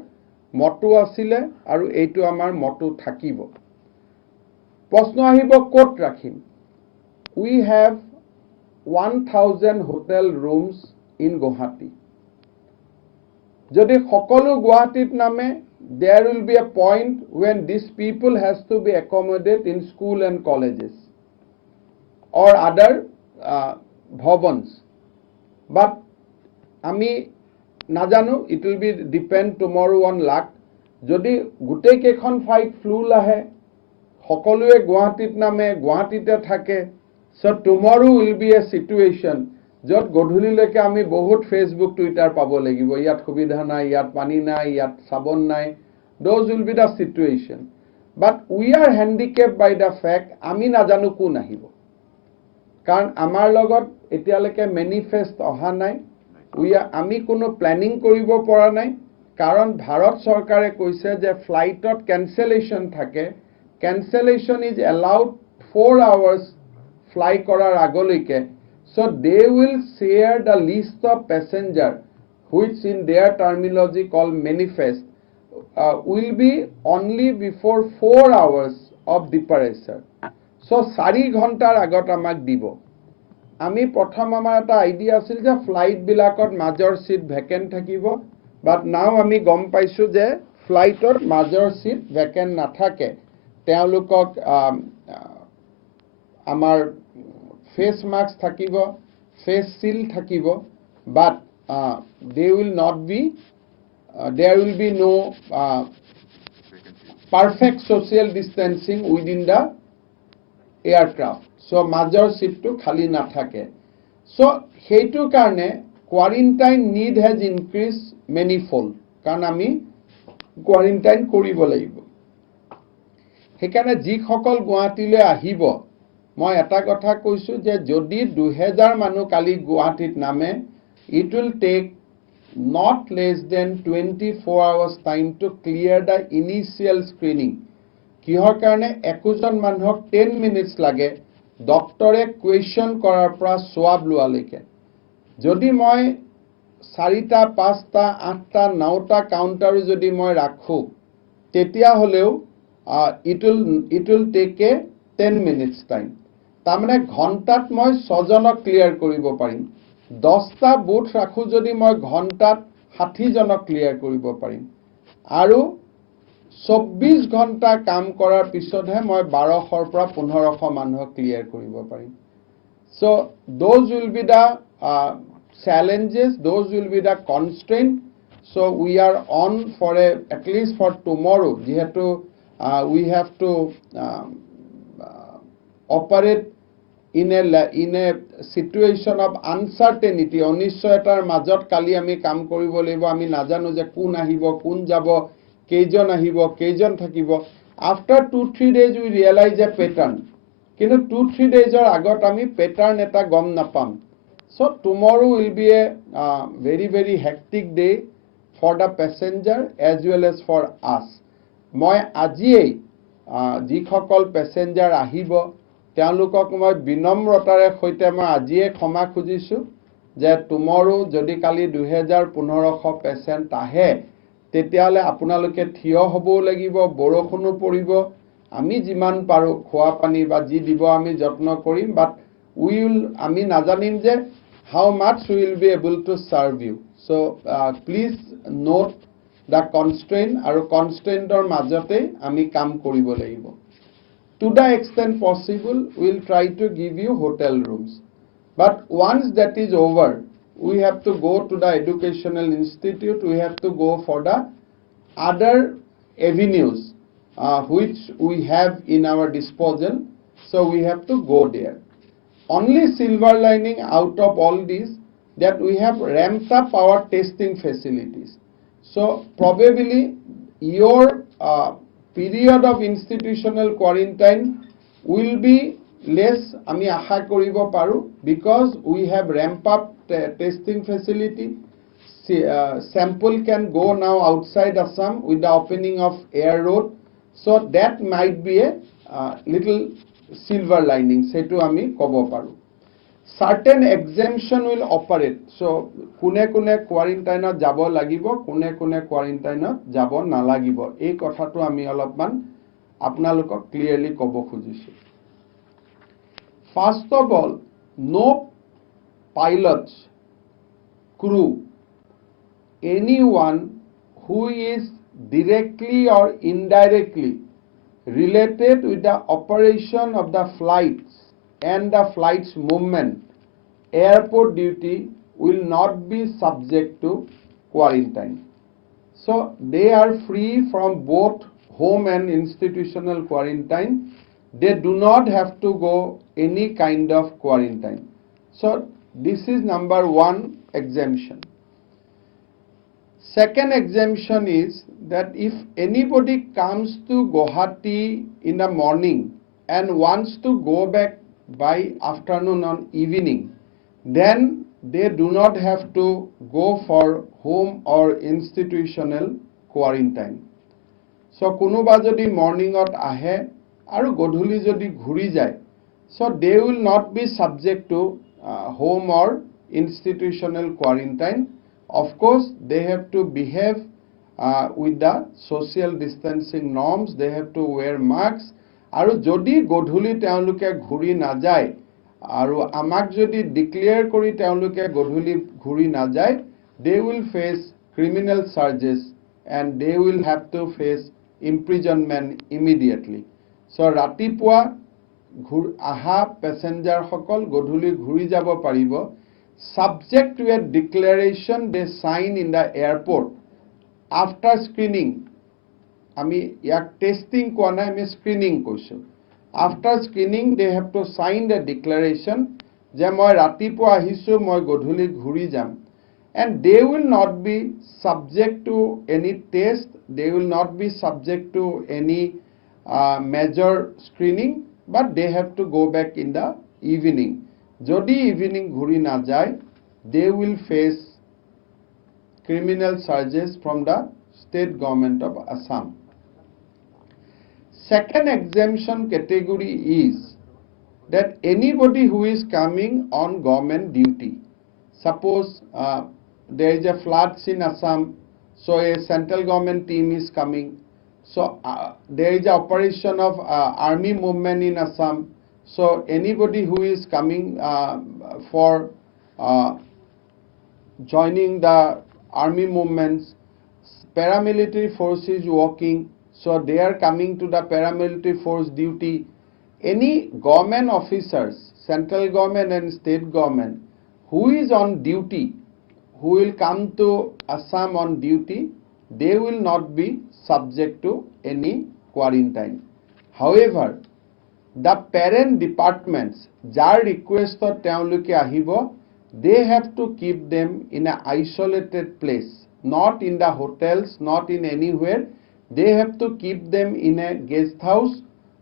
মটো আছিলে আৰু এইটো আমাৰ মটো থাকিব. প্ৰশ্ন আহিব ক'ত ৰাখিম? We have 1000 hotel rooms in Guwahati. Jodi সকলো Guwahatit name, there will be a point when these people has to be accommodated in school and colleges or other bhavans. But ami najanu, it will be depend tomorrow on luck. Jodi gutei kekhon fight flu lahe, সকলোৱে Guwahatit name, Guwahatite thake. So tomorrow will be a situation যত গধূলিলৈকে আমি বহুত Facebook Twitter পাব লাগিব, ইয়াত সুবিধা নাই, ইয়াত পানী নাই, ইয়াত সাবন নাই. Those will be the situation. But we are handicapped by the fact আমি নাজানো কোন আহিব, কাৰণ আমাৰ লগত এতিয়ালৈকে মেনিফেষ্ট অহা নাই. আমি কোনো প্ল্যানিং কৰিব পৰা নাই, কাৰণ ভাৰত চৰকাৰে কৈছে যে ফ্লাইটত ক্যান্সেলেশন থাকে. Cancellation is allowed 4 hours fly korar agolike. So they will share the list of passenger, which in their terminology called manifest, will be only before 4 hours of departure. So 4 ঘণ্টাৰ আগত আমাক দিব. আমি প্ৰথম আমাৰ এটা আইডিয়া আছিল যে ফ্লাইট বিলাকত মাজৰ সিট ভ্যাকেন্ট থাকিব, বাট নাও আমি গম পাইছো যে ফ্লাইটৰ মাজৰ সিট ভ্যাকেন্ট নাথাকে. তেওঁলোকক আমাৰ face mask thakibo, face shield thakibo, but there will be no perfect social distancing within the aircraft. So major seat to khali na thake. So heitu karone quarantine need has increased manifold, karon ami quarantine koribo lagibo. Hekane ji সকল গুৱাহাটীলৈ আহিব, মই এটা কথা কৈছো যে যদি 2000 মানুহ কালি গুৱাহাটীত নামে, it will take not less than 24 hours time to clear the initial screening. কিহৰ কাৰণে 21 মানুহক 10 minutes লাগে ডক্টৰে কুৱেশ্যন কৰাৰ পৰা সোৱাব লোৱালৈকে. যদি মই 4টা 5টা 8টা 9টা কাউন্টাৰো যদি মই ৰাখো, তেতিয়া হলেও it will take a 10 minutes time. তাৰমানে ঘণ্টাত মই 6 জনক ক্লিয়াৰ কৰিব পাৰিম. 10টা বুথ ৰাখো যদি মই ঘণ্টাত 60 জনক ক্লিয়াৰ কৰিব পাৰিম. আৰু 24 ঘণ্টা কাম কৰাৰ পিছতহে মই 1200 পৰা 1500 মানুহক ক্লিয়াৰ কৰিব পাৰিম. So those will be the challenges, those will be the constraint. So we are on for at least for tomorrow. We have to operate in a situation of uncertainty. অনিশ্চয়তাৰ মাজত কালি আমি কাম কৰিব লাগিব. আমি নাজানো যে কোন আহিব, কোন যাব, কেইজন আহিব, কেইজন থাকিব. After 2-3 days we realize a pattern. কিন্তু 2-3 daysৰ আগত আমি pattern এটা গম নাপাম. So tomorrow will be a very very hectic day for the passenger as well as for us. মই আজিয়ে যিসকল পেছেঞ্জাৰ আহিব তেওঁলোকক মই বিনম্ৰতাৰে সৈতে মই আজিয়ে ক্ষমা খুজিছো যে tomorrow যদি কালি 2500 পেছেণ্ট আহে, তেতিয়ালে আপোনালোকে থিয় হ'ব লাগিব, বৰষুণো পৰিব, আমি যিমান পাৰো খোৱা পানী বা যি দিব আমি যত্ন কৰিম, বাট আমি নাজানিম যে how much we will be able to serve you. So please note the constraint, আৰু constraintৰ মাজতে আমি কাম কৰিব লাগিব. To the extent possible, we will try to give you hotel rooms. But once that is over, we have to go to the educational institute, we have to go for the other avenues which we have in our disposal. So we have to go there. Only silver lining out of all this, that we have ramped up our testing facilities. So probably your period of institutional quarantine will be less, ami asha koribo paru, because we have ramped up testing facility. Sample can go now outside Assam with the opening of air road. So that might be a little silver lining. Setu ami kobo paru. Certain exemption will operate. So kune quarantine jabo lagibo, kune quarantine jabo nalagibo. Ei kothatu ami olopman apnalokok clearly kobo khujisu. First of all, no pilots, crew, anyone who is directly or indirectly related with the operation of the flights and the flight's movement, airport duty will not be subject to quarantine. So they are free from both home and institutional quarantine. They do not have to go any kind of quarantine. So this is number one exemption. Second exemption is that if anybody comes to Guwahati in the morning and wants to go back by afternoon or evening, then they do not have to go for home or institutional quarantine. So konoba jodi morning ot ahe aru godhuli jodi ghuri jay, so they will not be subject to home or institutional quarantine. Of course, they have to behave with the social distancing norms. They have to wear masks. Aru jodi godhuli teoluke ghuri na jay, aru amak jodi declare kori teoluke godhuli ghuri na jay, they will face criminal charges and they will have to face imprisonment immediately. So ratipua aha passenger hokol godhuli ghuri jabo paribo, subject to a declaration they sign in the airport after screening. Ami yak testing koa nai, ami screening koisu. After screening they have to sign the declaration je moi ratipua ahisu, moi godhuli ghuri jam, and they will not be subject to any test, they will not be subject to any major screening, but they have to go back in the evening. Jodi evening ghuri na jay, they will face criminal charges from the state government of Assam. Second exemption category is that anybody who is coming on government duty. Suppose there is a floods in Assam, so a central government team is coming. So there is a operation of army movement in Assam. So anybody who is coming for joining the army movements, paramilitary force is working, so they are coming to the paramilitary force duty. Any government officers, central government and state government, who is on duty, who will come to Assam on duty, they will not be subject to any quarantine. However, the parent departments, jar request or teoluke ahibo, they have to keep them in an isolated place, not in the hotels, not in anywhere. They have to keep them in a guest house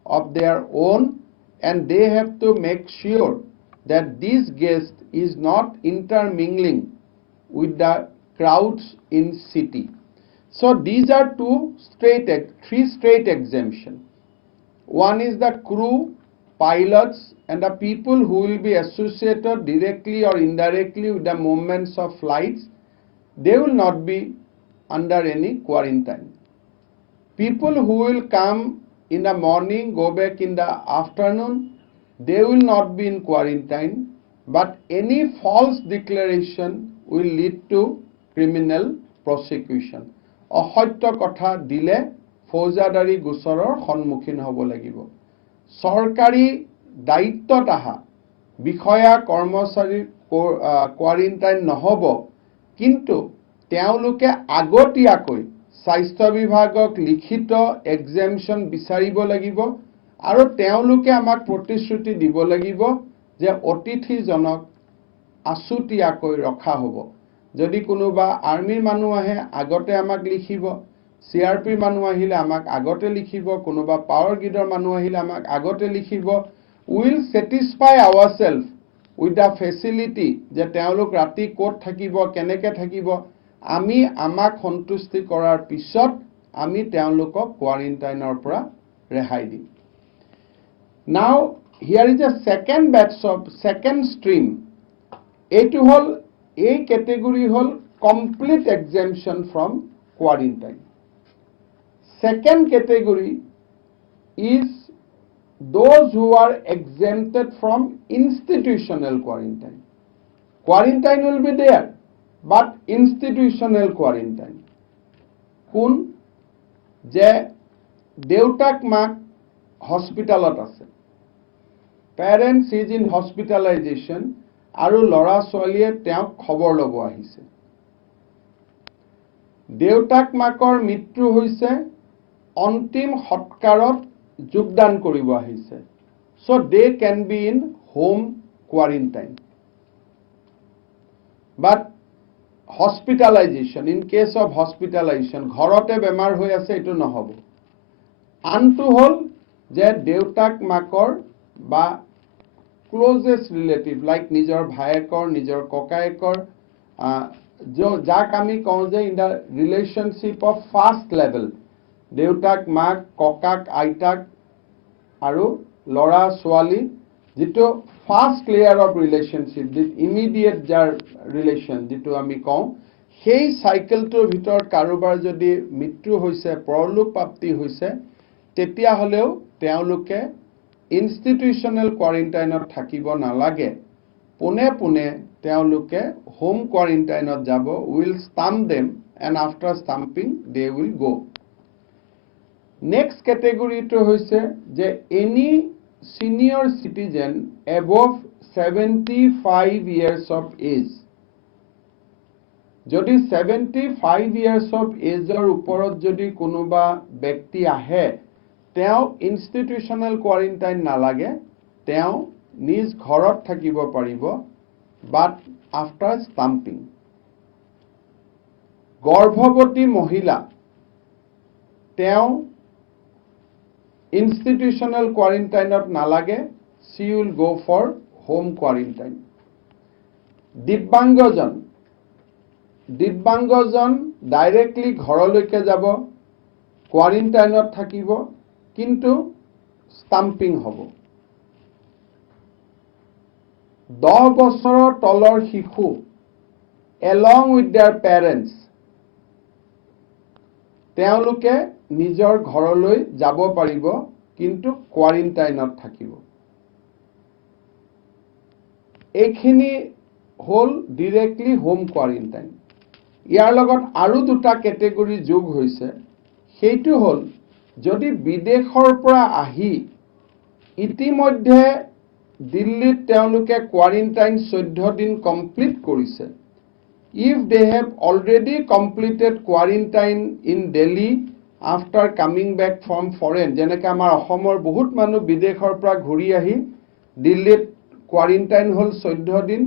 of their own, and they have to make sure that this guest is not intermingling with the crowds in city. So these are three straight exemption. One is the crew, pilots, and the people who will be associated directly or indirectly with the movements of flights. They will not be under any quarantine. People who will come in the morning, go back in the afternoon, they will not be in quarantine, but any false declaration will lead to criminal prosecution. Ohotya kotha dile ফৌজাদাৰী গোচৰৰ সন্মুখীন হ'ব লাগিব। চৰকাৰী দায়িত্বত আহা বিষয়া কৰ্মচাৰীৰ quarantine নহ'ব, কিন্তু তেওঁলোকে আগতীয়াকৈ স্বাস্থ্য বিভাগক লিখিত এক্সেমশ্যন বিচাৰিব লাগিব আৰু তেওঁলোকে আমাক প্ৰতিশ্ৰুতি দিব লাগিব যে অতিথিজনক আছুতীয়াকৈ ৰখা হ'ব। যদি কোনোবা আৰ্মিৰ মানুহ আহে আগতে আমাক লিখিব, CRP মানুহ আহিলে আমাক আগতে লিখিব, কোনোবা পাৱাৰ গ্ৰিডৰ মানুহ আহিলে আমাক আগতে লিখিব। Will satisfy ourselves with the facility যে তেওঁলোক ৰাতি ক'ত থাকিব, কেনেকৈ থাকিব, আমি আমাক সন্তুষ্টি কৰাৰ পিছত আমি তেওঁলোকক কোৱাৰেণ্টাইনৰ পৰা ৰেহাই দিম। Now here is a second batch of second stream. এইটো হ'ল, এই কেটেগৰী হ'ল complete exemption from quarantine. Second category is those who are exempted from institutional quarantine. Quarantine will be there, but institutional quarantine. কোন যে দেউতাক মাক হস্পিটালত আছে, parents is in হস্পিটালাইজেশ্যন, আৰু ল'ৰা ছোৱালীয়ে তেওঁক খবৰ ল'ব আহিছে। দেউতাক মাকৰ মৃত্যু হৈছে, অন্তিম সৎকাৰত যোগদান কৰিব আহিছে। So they can be in home quarantine. But hospitalization, in case of hospitalization, ঘৰতে বেমাৰ হৈ আছে এটো নহব। আনটো হল যে দেউতাক মাকৰ বা ক্লোজেষ্ট ৰিলেটিভ লাইক নিজৰ ভায়েকৰ, নিজৰ ককায়েকৰ, যাক আমি কওঁ যে in the relationship of first level, দেউতাক মাক, ককাক, আইতাক আৰু ল'ৰা ছোৱালী, যেটো first layer of relationship, immediate যাৰ ৰিলেশ্যন যেটো আমি কওঁ, সেই চাইকেলটোৰ ভিতৰত কাৰোবাৰ যদি মৃত্যু হৈছে, পৰলোক প্ৰাপ্তি হৈছে, তেতিয়া হলেও তেওঁলোকে ইনষ্টিটিউচনেল কোৱাৰেণ্টাইনত থাকিব নালাগে। পোনে পোনে তেওঁলোকে হোম কোৱাৰেণ্টাইনত যাব। Will stamp them and after stamping they will go. Next কেটেগৰীটো হৈছে যে any senior citizen above 75 years of age. যদি 75 years of age ওপৰত যদি কোনোবা ব্যক্তি আহে, তেওঁ ইনষ্টিটিউচনেল কোৱাৰেণ্টাইন নালাগে, তেওঁ নিজ ঘৰত থাকিব পাৰিব, বাট আফটাৰ ষ্টাম্পিং। গৰ্ভৱতী মহিলা, তেওঁ institutional quarantine nalage, she will go for home quarantine. Dibbanggojon directly ঘৰলৈকে যাব, quarantine থাকিব, কিন্তু stamping হ'ব। 10 বছৰৰ তলৰ শিশু along with their parents, তেওঁলোকে নিজৰ ঘৰলৈ যাব পাৰিব, কিন্তু কোৱাৰেণ্টাইনত থাকিব। এইখিনি হল ডিৰেক্টলি হোম কোৱাৰেণ্টাইন। ইয়াৰ লগত আৰু দুটা কেটেগৰী যোগ হৈছে। সেইটো হল যদি বিদেশৰ পৰা আহি ইতিমধ্যে দিল্লীত তেওঁলোকে কোৱাৰেণ্টাইন 14 দিন কমপ্লিট কৰিছে, if they have already completed quarantine in Delhi after coming back from foreign, যেনেকৈ আমাৰ অসমৰ বহুত মানুহ বিদেশৰ পৰা ঘূৰি আহি দিল্লীত কোৱাৰেণ্টাইন হল 14 দিন,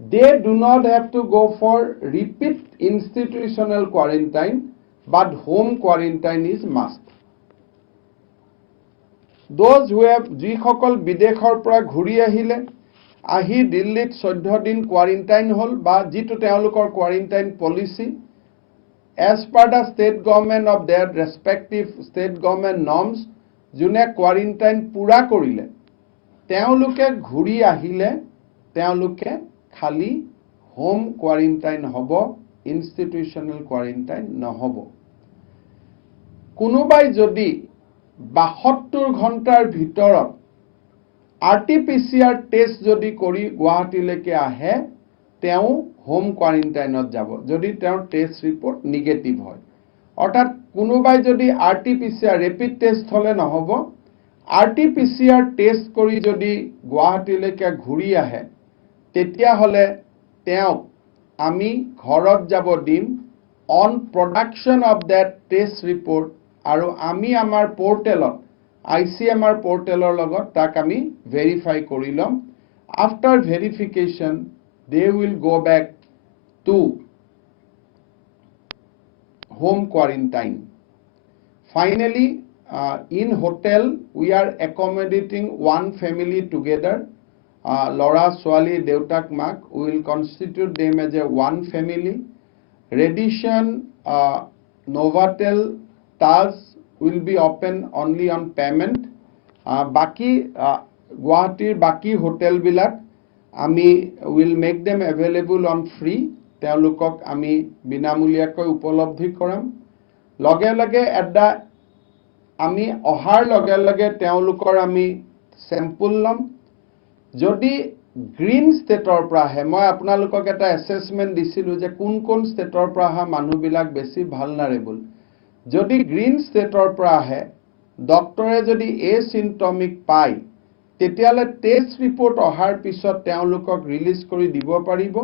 they do not have to go for repeat institutional quarantine, but home quarantine is must. Those who have যিসকল বিদেশৰ পৰা ঘূৰি আহিলে, আহি দিল্লীত 14 দিন কোৱাৰেণ্টাইন হল, বা যিটো তেওঁলোকৰ quarantine policy, as per the state government of their respective state government norms, যোনে কোৱাৰেণ্টাইন পুৰা কৰিলে, তেওঁলোকে ঘূৰি আহিলে, তেওঁলোকে খালি হোম কোৱাৰেণ্টাইন হ'ব, ইনষ্টিটিউচনেল কোৱাৰেণ্টাইন নহ'ব। কোনোবাই যদি 72 ঘণ্টাৰ ভিতৰত RT-PCR টেষ্ট যদি কৰি গুৱাহাটীলৈকে আহে, তেওঁ হোম কোৱাৰেণ্টাইনত যাব, যদি তেওঁৰ টেষ্ট ৰিপৰ্ট নিগেটিভ হয়। অৰ্থাৎ কোনোবাই যদি RT-PCR ৰেপিড টেষ্ট হলে নহ'ব, RT-PCR টেষ্ট কৰি যদি গুৱাহাটীলৈকে ঘূৰি আহে, তেতিয়া হলে তেওঁক আমি ঘৰত যাব দিম on production of that test report, আৰু আমি আমাৰ পৰ্টেলত ICMR portal logot tak ami verify kori lom. After verification, they will go back to home quarantine. Finally, in hotel, we are accommodating one family together. Lora, Swali, Deutak, Mak, we will constitute them as a one family. Radisson, Novotel, Taj will be open only on payment. Baki Guwahati Baki hotel bilak ami will make them available on free. তেওঁলোকক আমি বিনামূলীয়াকৈ উপলব্ধি কৰাম। লগে লগে এডা আমি অহাৰ লগে লগে তেওঁলোকৰ আমি স্যাম্পল লম। যদি গ্ৰীণ ষ্টেটৰ পৰা আহে। মই আপোনালোকক এটা এছেছমেণ্ট দিছিলোঁ যে কোন কোন ষ্টেটৰ পৰা অহা মানুহবিলাক বেছি ভালনাৰেবল। যদি গ্ৰীণ ষ্টেটৰ পৰা আহে, ডক্টৰে যদি এচিম্পটমিক পায়, তেতিয়াহ'লে টেষ্ট ৰিপৰ্ট অহাৰ পিছত তেওঁলোকক ৰিলিজ কৰি দিব পাৰিব।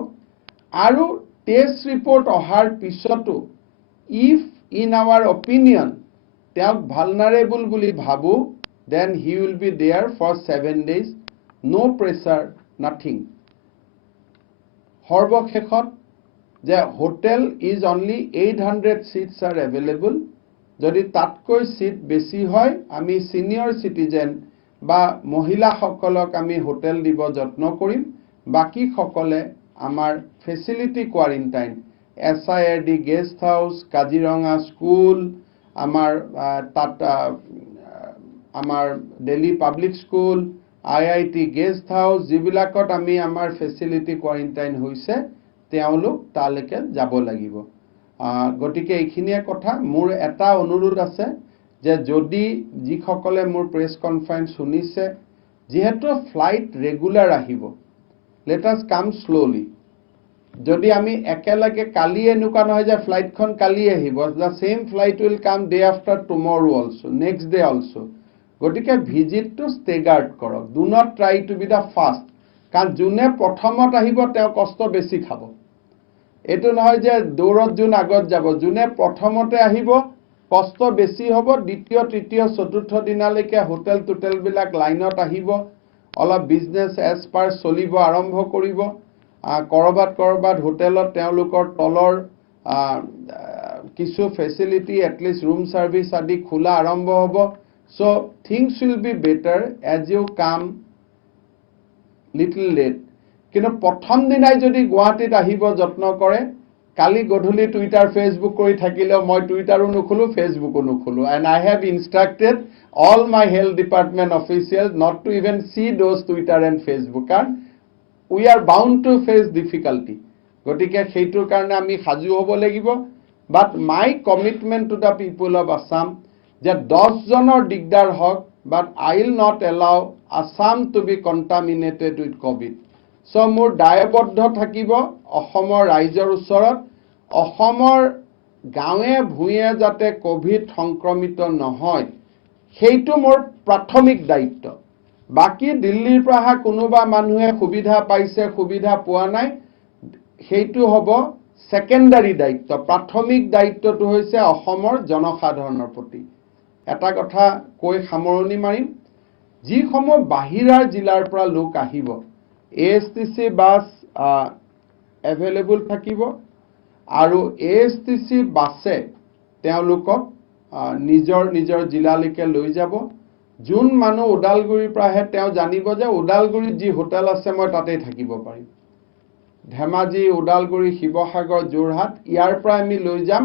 আৰু টেষ্ট ৰিপৰ্ট অহাৰ পিছতো ইফ ইন আৱাৰ অপিনিয়ন তেওঁক ভালনাৰেবল বুলি ভাবোঁ, then he will be there for 7 days, no pressure, nothing. সৰ্বশেষত যে hotel is only 800 seats are available. যদি তাতকৈ সিট বেছি হয়, আমি সিনিয়ৰ সিটিজেন বা মহিলাসকলক আমি হোটেল দিব যত্ন কৰিম। বাকীসকলে আমাৰ facility quarantine, SIRD guest house, Kaziranga school, আমাৰ তাত আমাৰ Delhi public school, IIT guest house, যিবিলাকত আমি আমাৰ ফেচিলিটি কোৱাৰেণ্টাইন হৈছে, তেওঁলোক তালৈকে যাব লাগিব। গতিকে এইখিনিয়ে কথা। মোৰ এটা অনুৰোধ আছে যে যদি যিসকলে মোৰ প্ৰেছ কনফাৰেন্স শুনিছে, যিহেতু ফ্লাইট ৰেগুলাৰ আহিব, লেট আছ কাম শ্ল'লি। যদি আমি একেলগে কালি এনেকুৱা নহয় যে ফ্লাইটখন কালি আহিব, the same flight will come day after tomorrow also, next day also. গতিকে ভিজিটটো ষ্টেগাৰ্ড কৰক। Do not try to be the first. কাৰণ যোনে প্ৰথমত আহিব তেওঁ কষ্ট বেছি খাব। এইটো নহয় যে দৌৰত যোন আগত যাব, যোনে প্ৰথমতে আহিব কষ্ট বেছি হ'ব। দ্বিতীয়, তৃতীয়, চতুৰ্থ দিনালৈকে হোটেল টোটেলবিলাক লাইনত আহিব, অলপ বিজনেছ এজ পাৰ চলিব আৰম্ভ কৰিব। কৰবাত হোটেলত তেওঁলোকৰ তলৰ কিছু ফেচিলিটি, এটলিষ্ট ৰুম ছাৰ্ভিচ আদি খোলা আৰম্ভ হ'ব। So' things will be better as you come little late. কিন্তু প্ৰথম দিনাই যদি গুৱাহাটীত আহিব যত্ন কৰে, কালি গধূলি টুইটাৰ ফেচবুক কৰি থাকিলেও মই টুইটাৰো নুখোলোঁ, ফেচবুকো নুখোলোঁ। And I have instructed all my health department official not to even see those Twitter and Facebook, কাৰণ we are bound to face difficulty. গতিকে সেইটোৰ কাৰণে আমি সাজু হ'ব লাগিব। But my commitment to the people of Assam যে 10 জনৰ দিগদাৰ হওক, but I will not allow Assam to be contaminated with Covid. So' মোৰ দায়বদ্ধ থাকিব অসমৰ ৰাইজৰ ওচৰত, অসমৰ গাঁৱে ভূঞে যাতে ক'ভিড সংক্ৰমিত নহয়, সেইটো মোৰ প্ৰাথমিক দায়িত্ব। বাকী দিল্লীৰ পৰা অহা কোনোবা মানুহে সুবিধা পাইছে, সুবিধা পোৱা নাই, সেইটো হ'ব ছেকেণ্ডাৰী দায়িত্ব। প্ৰাথমিক দায়িত্বটো হৈছে অসমৰ জনসাধাৰণৰ প্ৰতি। এটা কথা কৈ সামৰণি মাৰিম, যিসমূহ বাহিৰাৰ জিলাৰ পৰা লোক আহিব, ASTC বাছ এভেইলেবল থাকিব। আৰু ASTC বাছে তেওঁলোকক নিজৰ নিজৰ জিলালৈকে লৈ যাব। যোন মানুহ ওদালগুৰিৰ পৰা আহে তেওঁ জানিব যে ওদালগুৰিত যি হোটেল আছে মই তাতেই থাকিব পাৰিম। ধেমাজি, ওদালগুৰি, শিৱসাগৰ, যোৰহাট ইয়াৰ পৰা আমি লৈ যাম।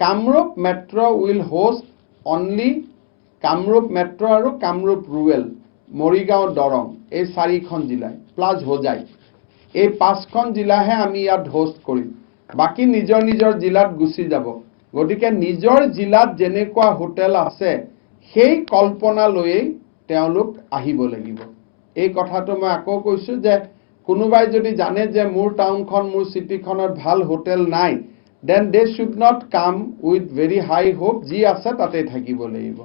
Kamrup metro' will host only Kamrup metro' আৰু কামৰূপ ৰুৰেল, মৰিগাঁও, দৰং, এই 4খন জিলাই প্লাছ হোজাই, এই 5খন জিলাহে আমি ইয়াত হোষ্ট কৰিম। বাকী নিজৰ নিজৰ জিলাত গুচি যাব। গতিকে নিজৰ জিলাত যেনেকুৱা হোটেল আছে সেই কল্পনা লৈয়েই তেওঁলোক আহিব লাগিব। এই কথাটো মই আকৌ কৈছোঁ যে কোনোবাই যদি জানে যে মোৰ টাউনখন, মোৰ চিটিখনত ভাল হোটেল নাই, then they should not come with very high hope. যি আছে তাতে থাকিব লাগিব।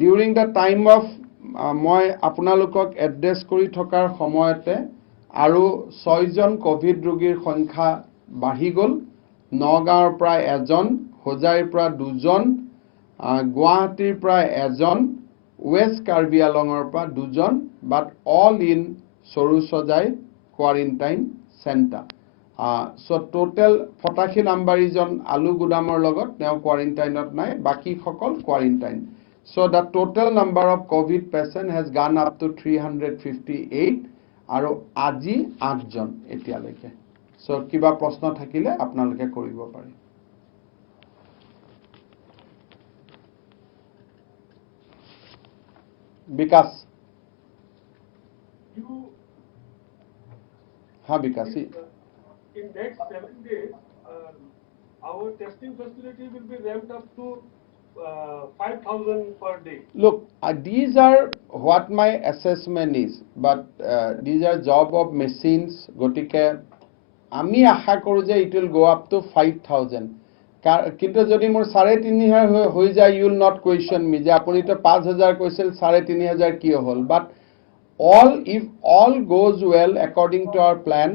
ডিউৰিং দ্য টাইম অফ মই আপোনালোকক এড্ৰেছ কৰি থকাৰ সময়তে আৰু 6জন ক'ভিড ৰোগীৰ সংখ্যা বাঢ়ি গ'ল। নগাঁৱৰ পৰা 1জন, হোজাইৰ পৰা 2জন, গুৱাহাটীৰ পৰা 1জন, ৱেষ্ট কাৰ্বি আলঙৰ পৰা 2জন, বাট অল ইন সৰু-সজাই কোৱাৰেণ্টাইন চেণ্টাৰ। চ' টোটেল 85 নাম্বাৰীজন আলু গুদামৰ লগত তেওঁ কোৱাৰেণ্টাইনত নাই, বাকীসকল quarantine. So' the total number of Covid patient has gone up to 358 আৰু আজি 8জন এতিয়ালৈকে। চ' কিবা প্ৰশ্ন থাকিলে আপোনালোকে কৰিব পাৰে। বিকাশ। हाँ विकास, in next 7 days, our testing facility will be ramped up to 5,000 per day. Look, these are what my assessment is, but these are job of machines. গতিকে আমি আশা কৰোঁ যে it will go up to 5,000. কিন্তু যদি মোৰ 3,500 হৈ যায়, you will not question me যে আপুনি তো 5,000 কৈছিল, 3,500 কিয় হ'ল? But if all goes well according to our plan,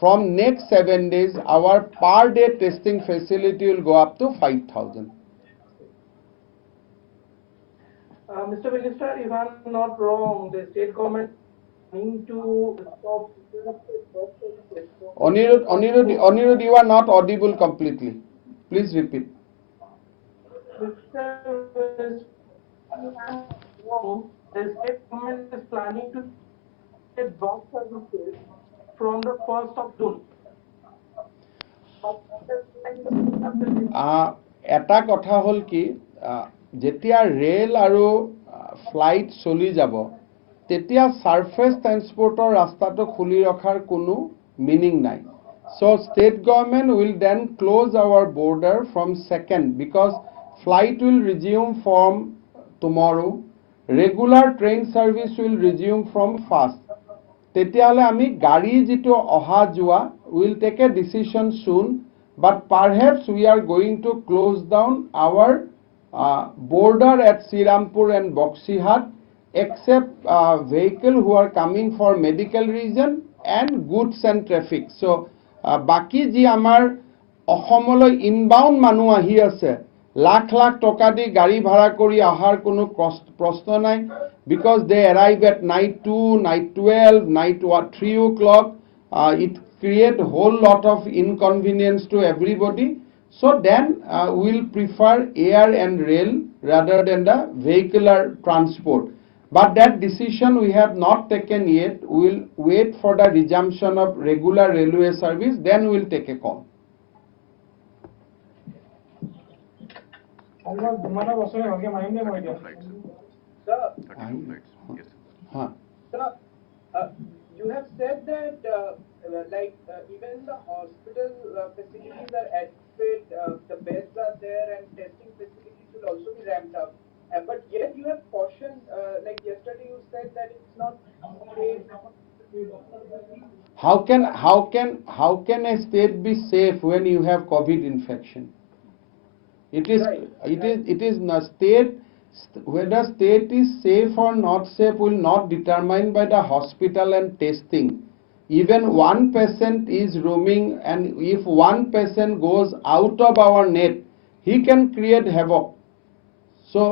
from next 7 days, our per day testing facility will go up to 5,000. Mr. Minister, if I'm not wrong, the state government need to stop. Anirudh, you are not audible completely. Please repeat. Mr. The state government is planning to get bus services from the 1st of June. এটা কথা হ'ল কি, যেতিয়া rail আৰু flight চলি যাব, তেতিয়া সাৰ্ফেস ট্ৰান্সপোৰ্টৰ ৰাস্তাটো খুলি ৰখাৰ কোনো মিনিং নাই. So state government will then close our border from 2nd, because flight will resume from tomorrow, regular train service will resume from 1st. তেতিয়াহ'লে আমি গাড়ী যিটো অহা যোৱা will take a decision soon, but perhaps we are going to close down our border at Srirampur and Boxihat, except vehicle who are coming for medical reason and goods and traffic. So বাকি যি আমাৰ অসমলৈ inbound মানুহ আহি আছে, লাখ লাখ টকা দি গাড়ী ভাড়া কৰি অহাৰ কোনো প্ৰশ্ন নাই, because they arrive at night 2, night 12, night 3 o'clock. It create whole lot of inconvenience to everybody. So then we'll prefer air and rail rather than the vehicular transport. But that decision we have not taken yet. We'll wait for the resumption of regular railway service, then we'll take a call. Sir, you have said that even the hospital facilities are adequate, the beds are there, and testing facilities will also be ramped up. But yet you have cautioned, like yesterday you said that it's not safe. How can a state be safe when you have COVID infection? It is not state. Whether state is safe or not safe will not determined by the hospital and testing. Even one patient is roaming, and if one patient goes out of our net, he can create havoc. So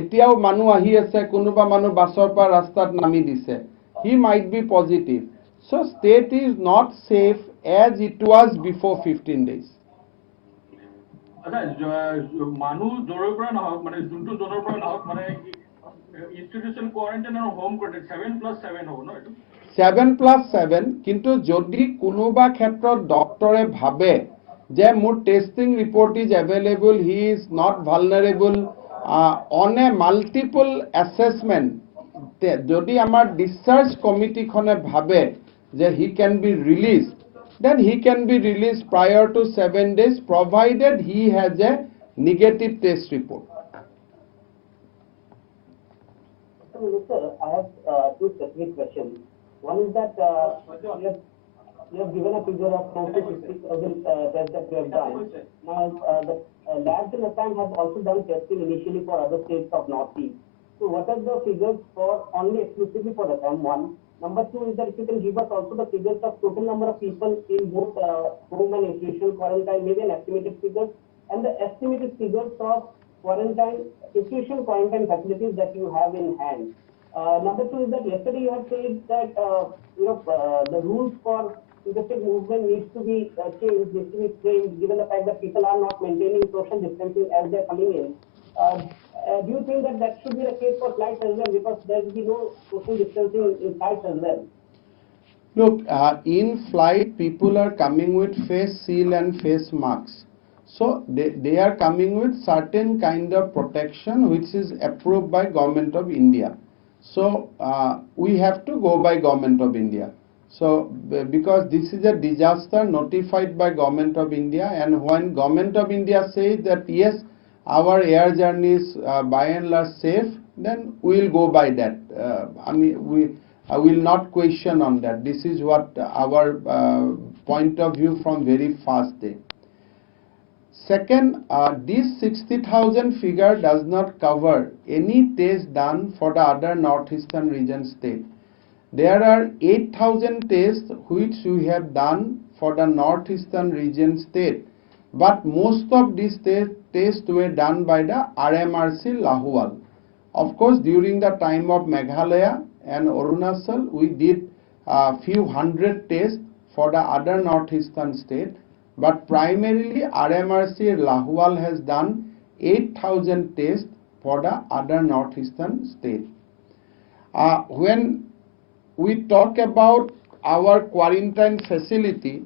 এতিয়াও মানুহ আহি আছে, কোনোবা মানুহ বাছৰ পৰা ৰাস্তাত নামি দিছে, he might be positive. So state is not safe as it was before 15 days. মানুহ জৰৰ পৰা নহওক, মানে যোনটো জনৰ পৰা নহওক, মানে ইনষ্টিটিউচন কোৱাৰেণ্টাইন আৰু হোম কোৱাৰেণ্টাইন 7+7 হ'ব ন? এইটো 7+7, কিন্তু যদি কোনোবা ক্ষেত্ৰত ডক্টৰে ভাবে যে মোৰ testing report is available, he is not vulnerable, on a multiple assessment, যদি আমাৰ ডিসচাৰ্জ কমিটিখনে ভাবে যে he can be release, then he can be released prior to 7 days, provided he has a negative test report. Mr. Minister, I have two specific questions. One is that you have given a figure of 50,000 tests that you have done. Now, the labs in Assam have also done testing initially for other states of Northeast. So, what are the figures for only exclusively for Assam? One. Number two is that if you can give us also the figures of total number of people in both home and institutional quarantine, maybe an estimated figure, and the estimated figures of quarantine, institutional quarantine facilities that you have in hand. Number two is that yesterday you have said that the rules for interstate movement needs to be changed, needs to be framed, given the fact that people are not maintaining social distancing as they are coming in. Do you think that that should be the case for flights as well, because there will be no social distancing in flights as well? Look, in flight people are coming with face seal and face masks. So they are coming with certain kind of protection which is approved by Government of India. So we have to go by Government of India. So because this is a disaster notified by Government of India, and when Government of India says that yes, our air journeys by and large safe, then we will go by that. I mean, I will not question on that. This is what our point of view from very first day. Second, this 60,000 figure does not cover any test done for the other northeastern region state. There are 8,000 tests which we have done for the northeastern region state, but most of these tests were done by the RMRC Lahual. Of course, during the time of Meghalaya and Arunachal, we did a few hundred tests for the other northeastern state, but primarily RMRC Lahual has done 8,000 tests for the other northeastern state. When we talk about our quarantine facility,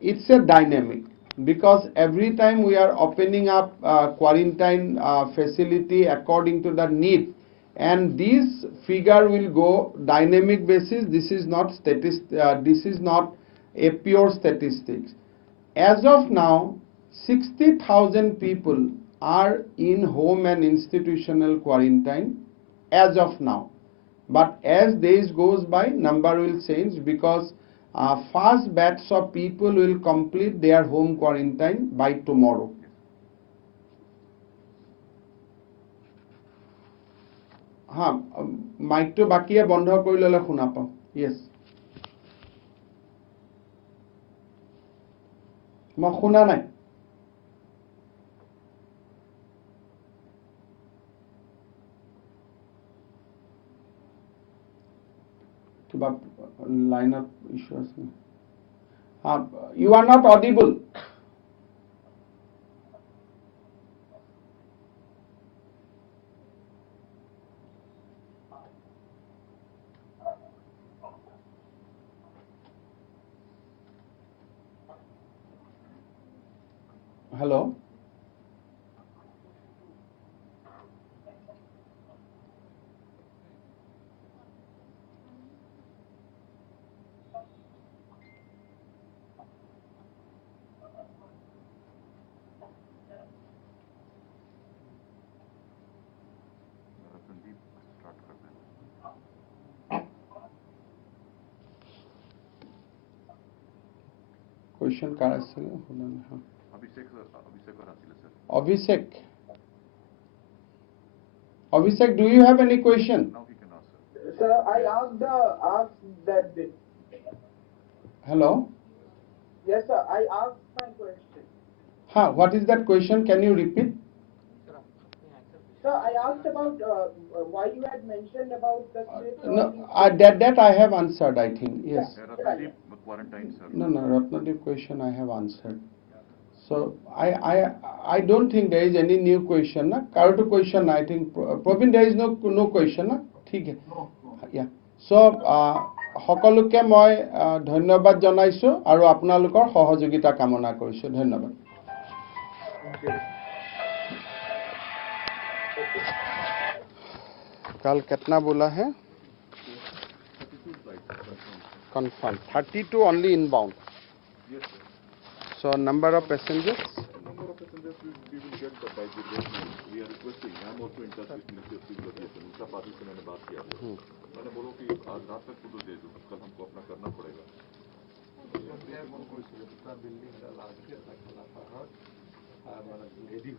it's a dynamic, because every time we are opening up quarantine facility according to the need, and this figure will go dynamic basis. This is not this is not a pure statistics. As of now, 60,000 people are in home and institutional quarantine as of now. But as days goes by, number will change, because first batch of people will complete their home quarantine by tomorrow. Mic to bakiye bondho kori lole shuna pao. Yes. Moi shuna nai. Kiba line up issue ase. You are not audible. Hello. Question कार आছিলে Abhishek, do you have any question? Sir, I asked that bit. Hello. Yes, sir, I asked my question. What is that question? Can you repeat? Sir, I asked about why you had mentioned about the state. No, that I have answered, I think. Yes. No, Ratnadeep question I have answered. So I don't think there is any new question. Na? Karuto question, I think. Probin, there is no question. Na? ठीक है. Yeah. So সকলোকে মই ধন্যবাদ জনাইছো আৰু আপোনালোকৰ সহযোগিতা কামনা কৰিছো. ধন্যবাদ. कल कितना बोला है? Confirm. 32 only inbound. Yes, sir. So number of passengers? Number of passengers we will get by the road. We are requesting. I am also in touch with Ministry of Civil Aviation. उनका party से मैंने बात किया. मैंने बोला कि आज रात तक फोटो दे दो. कल हमको अपना करना पड़ेगा. बिल्डिंग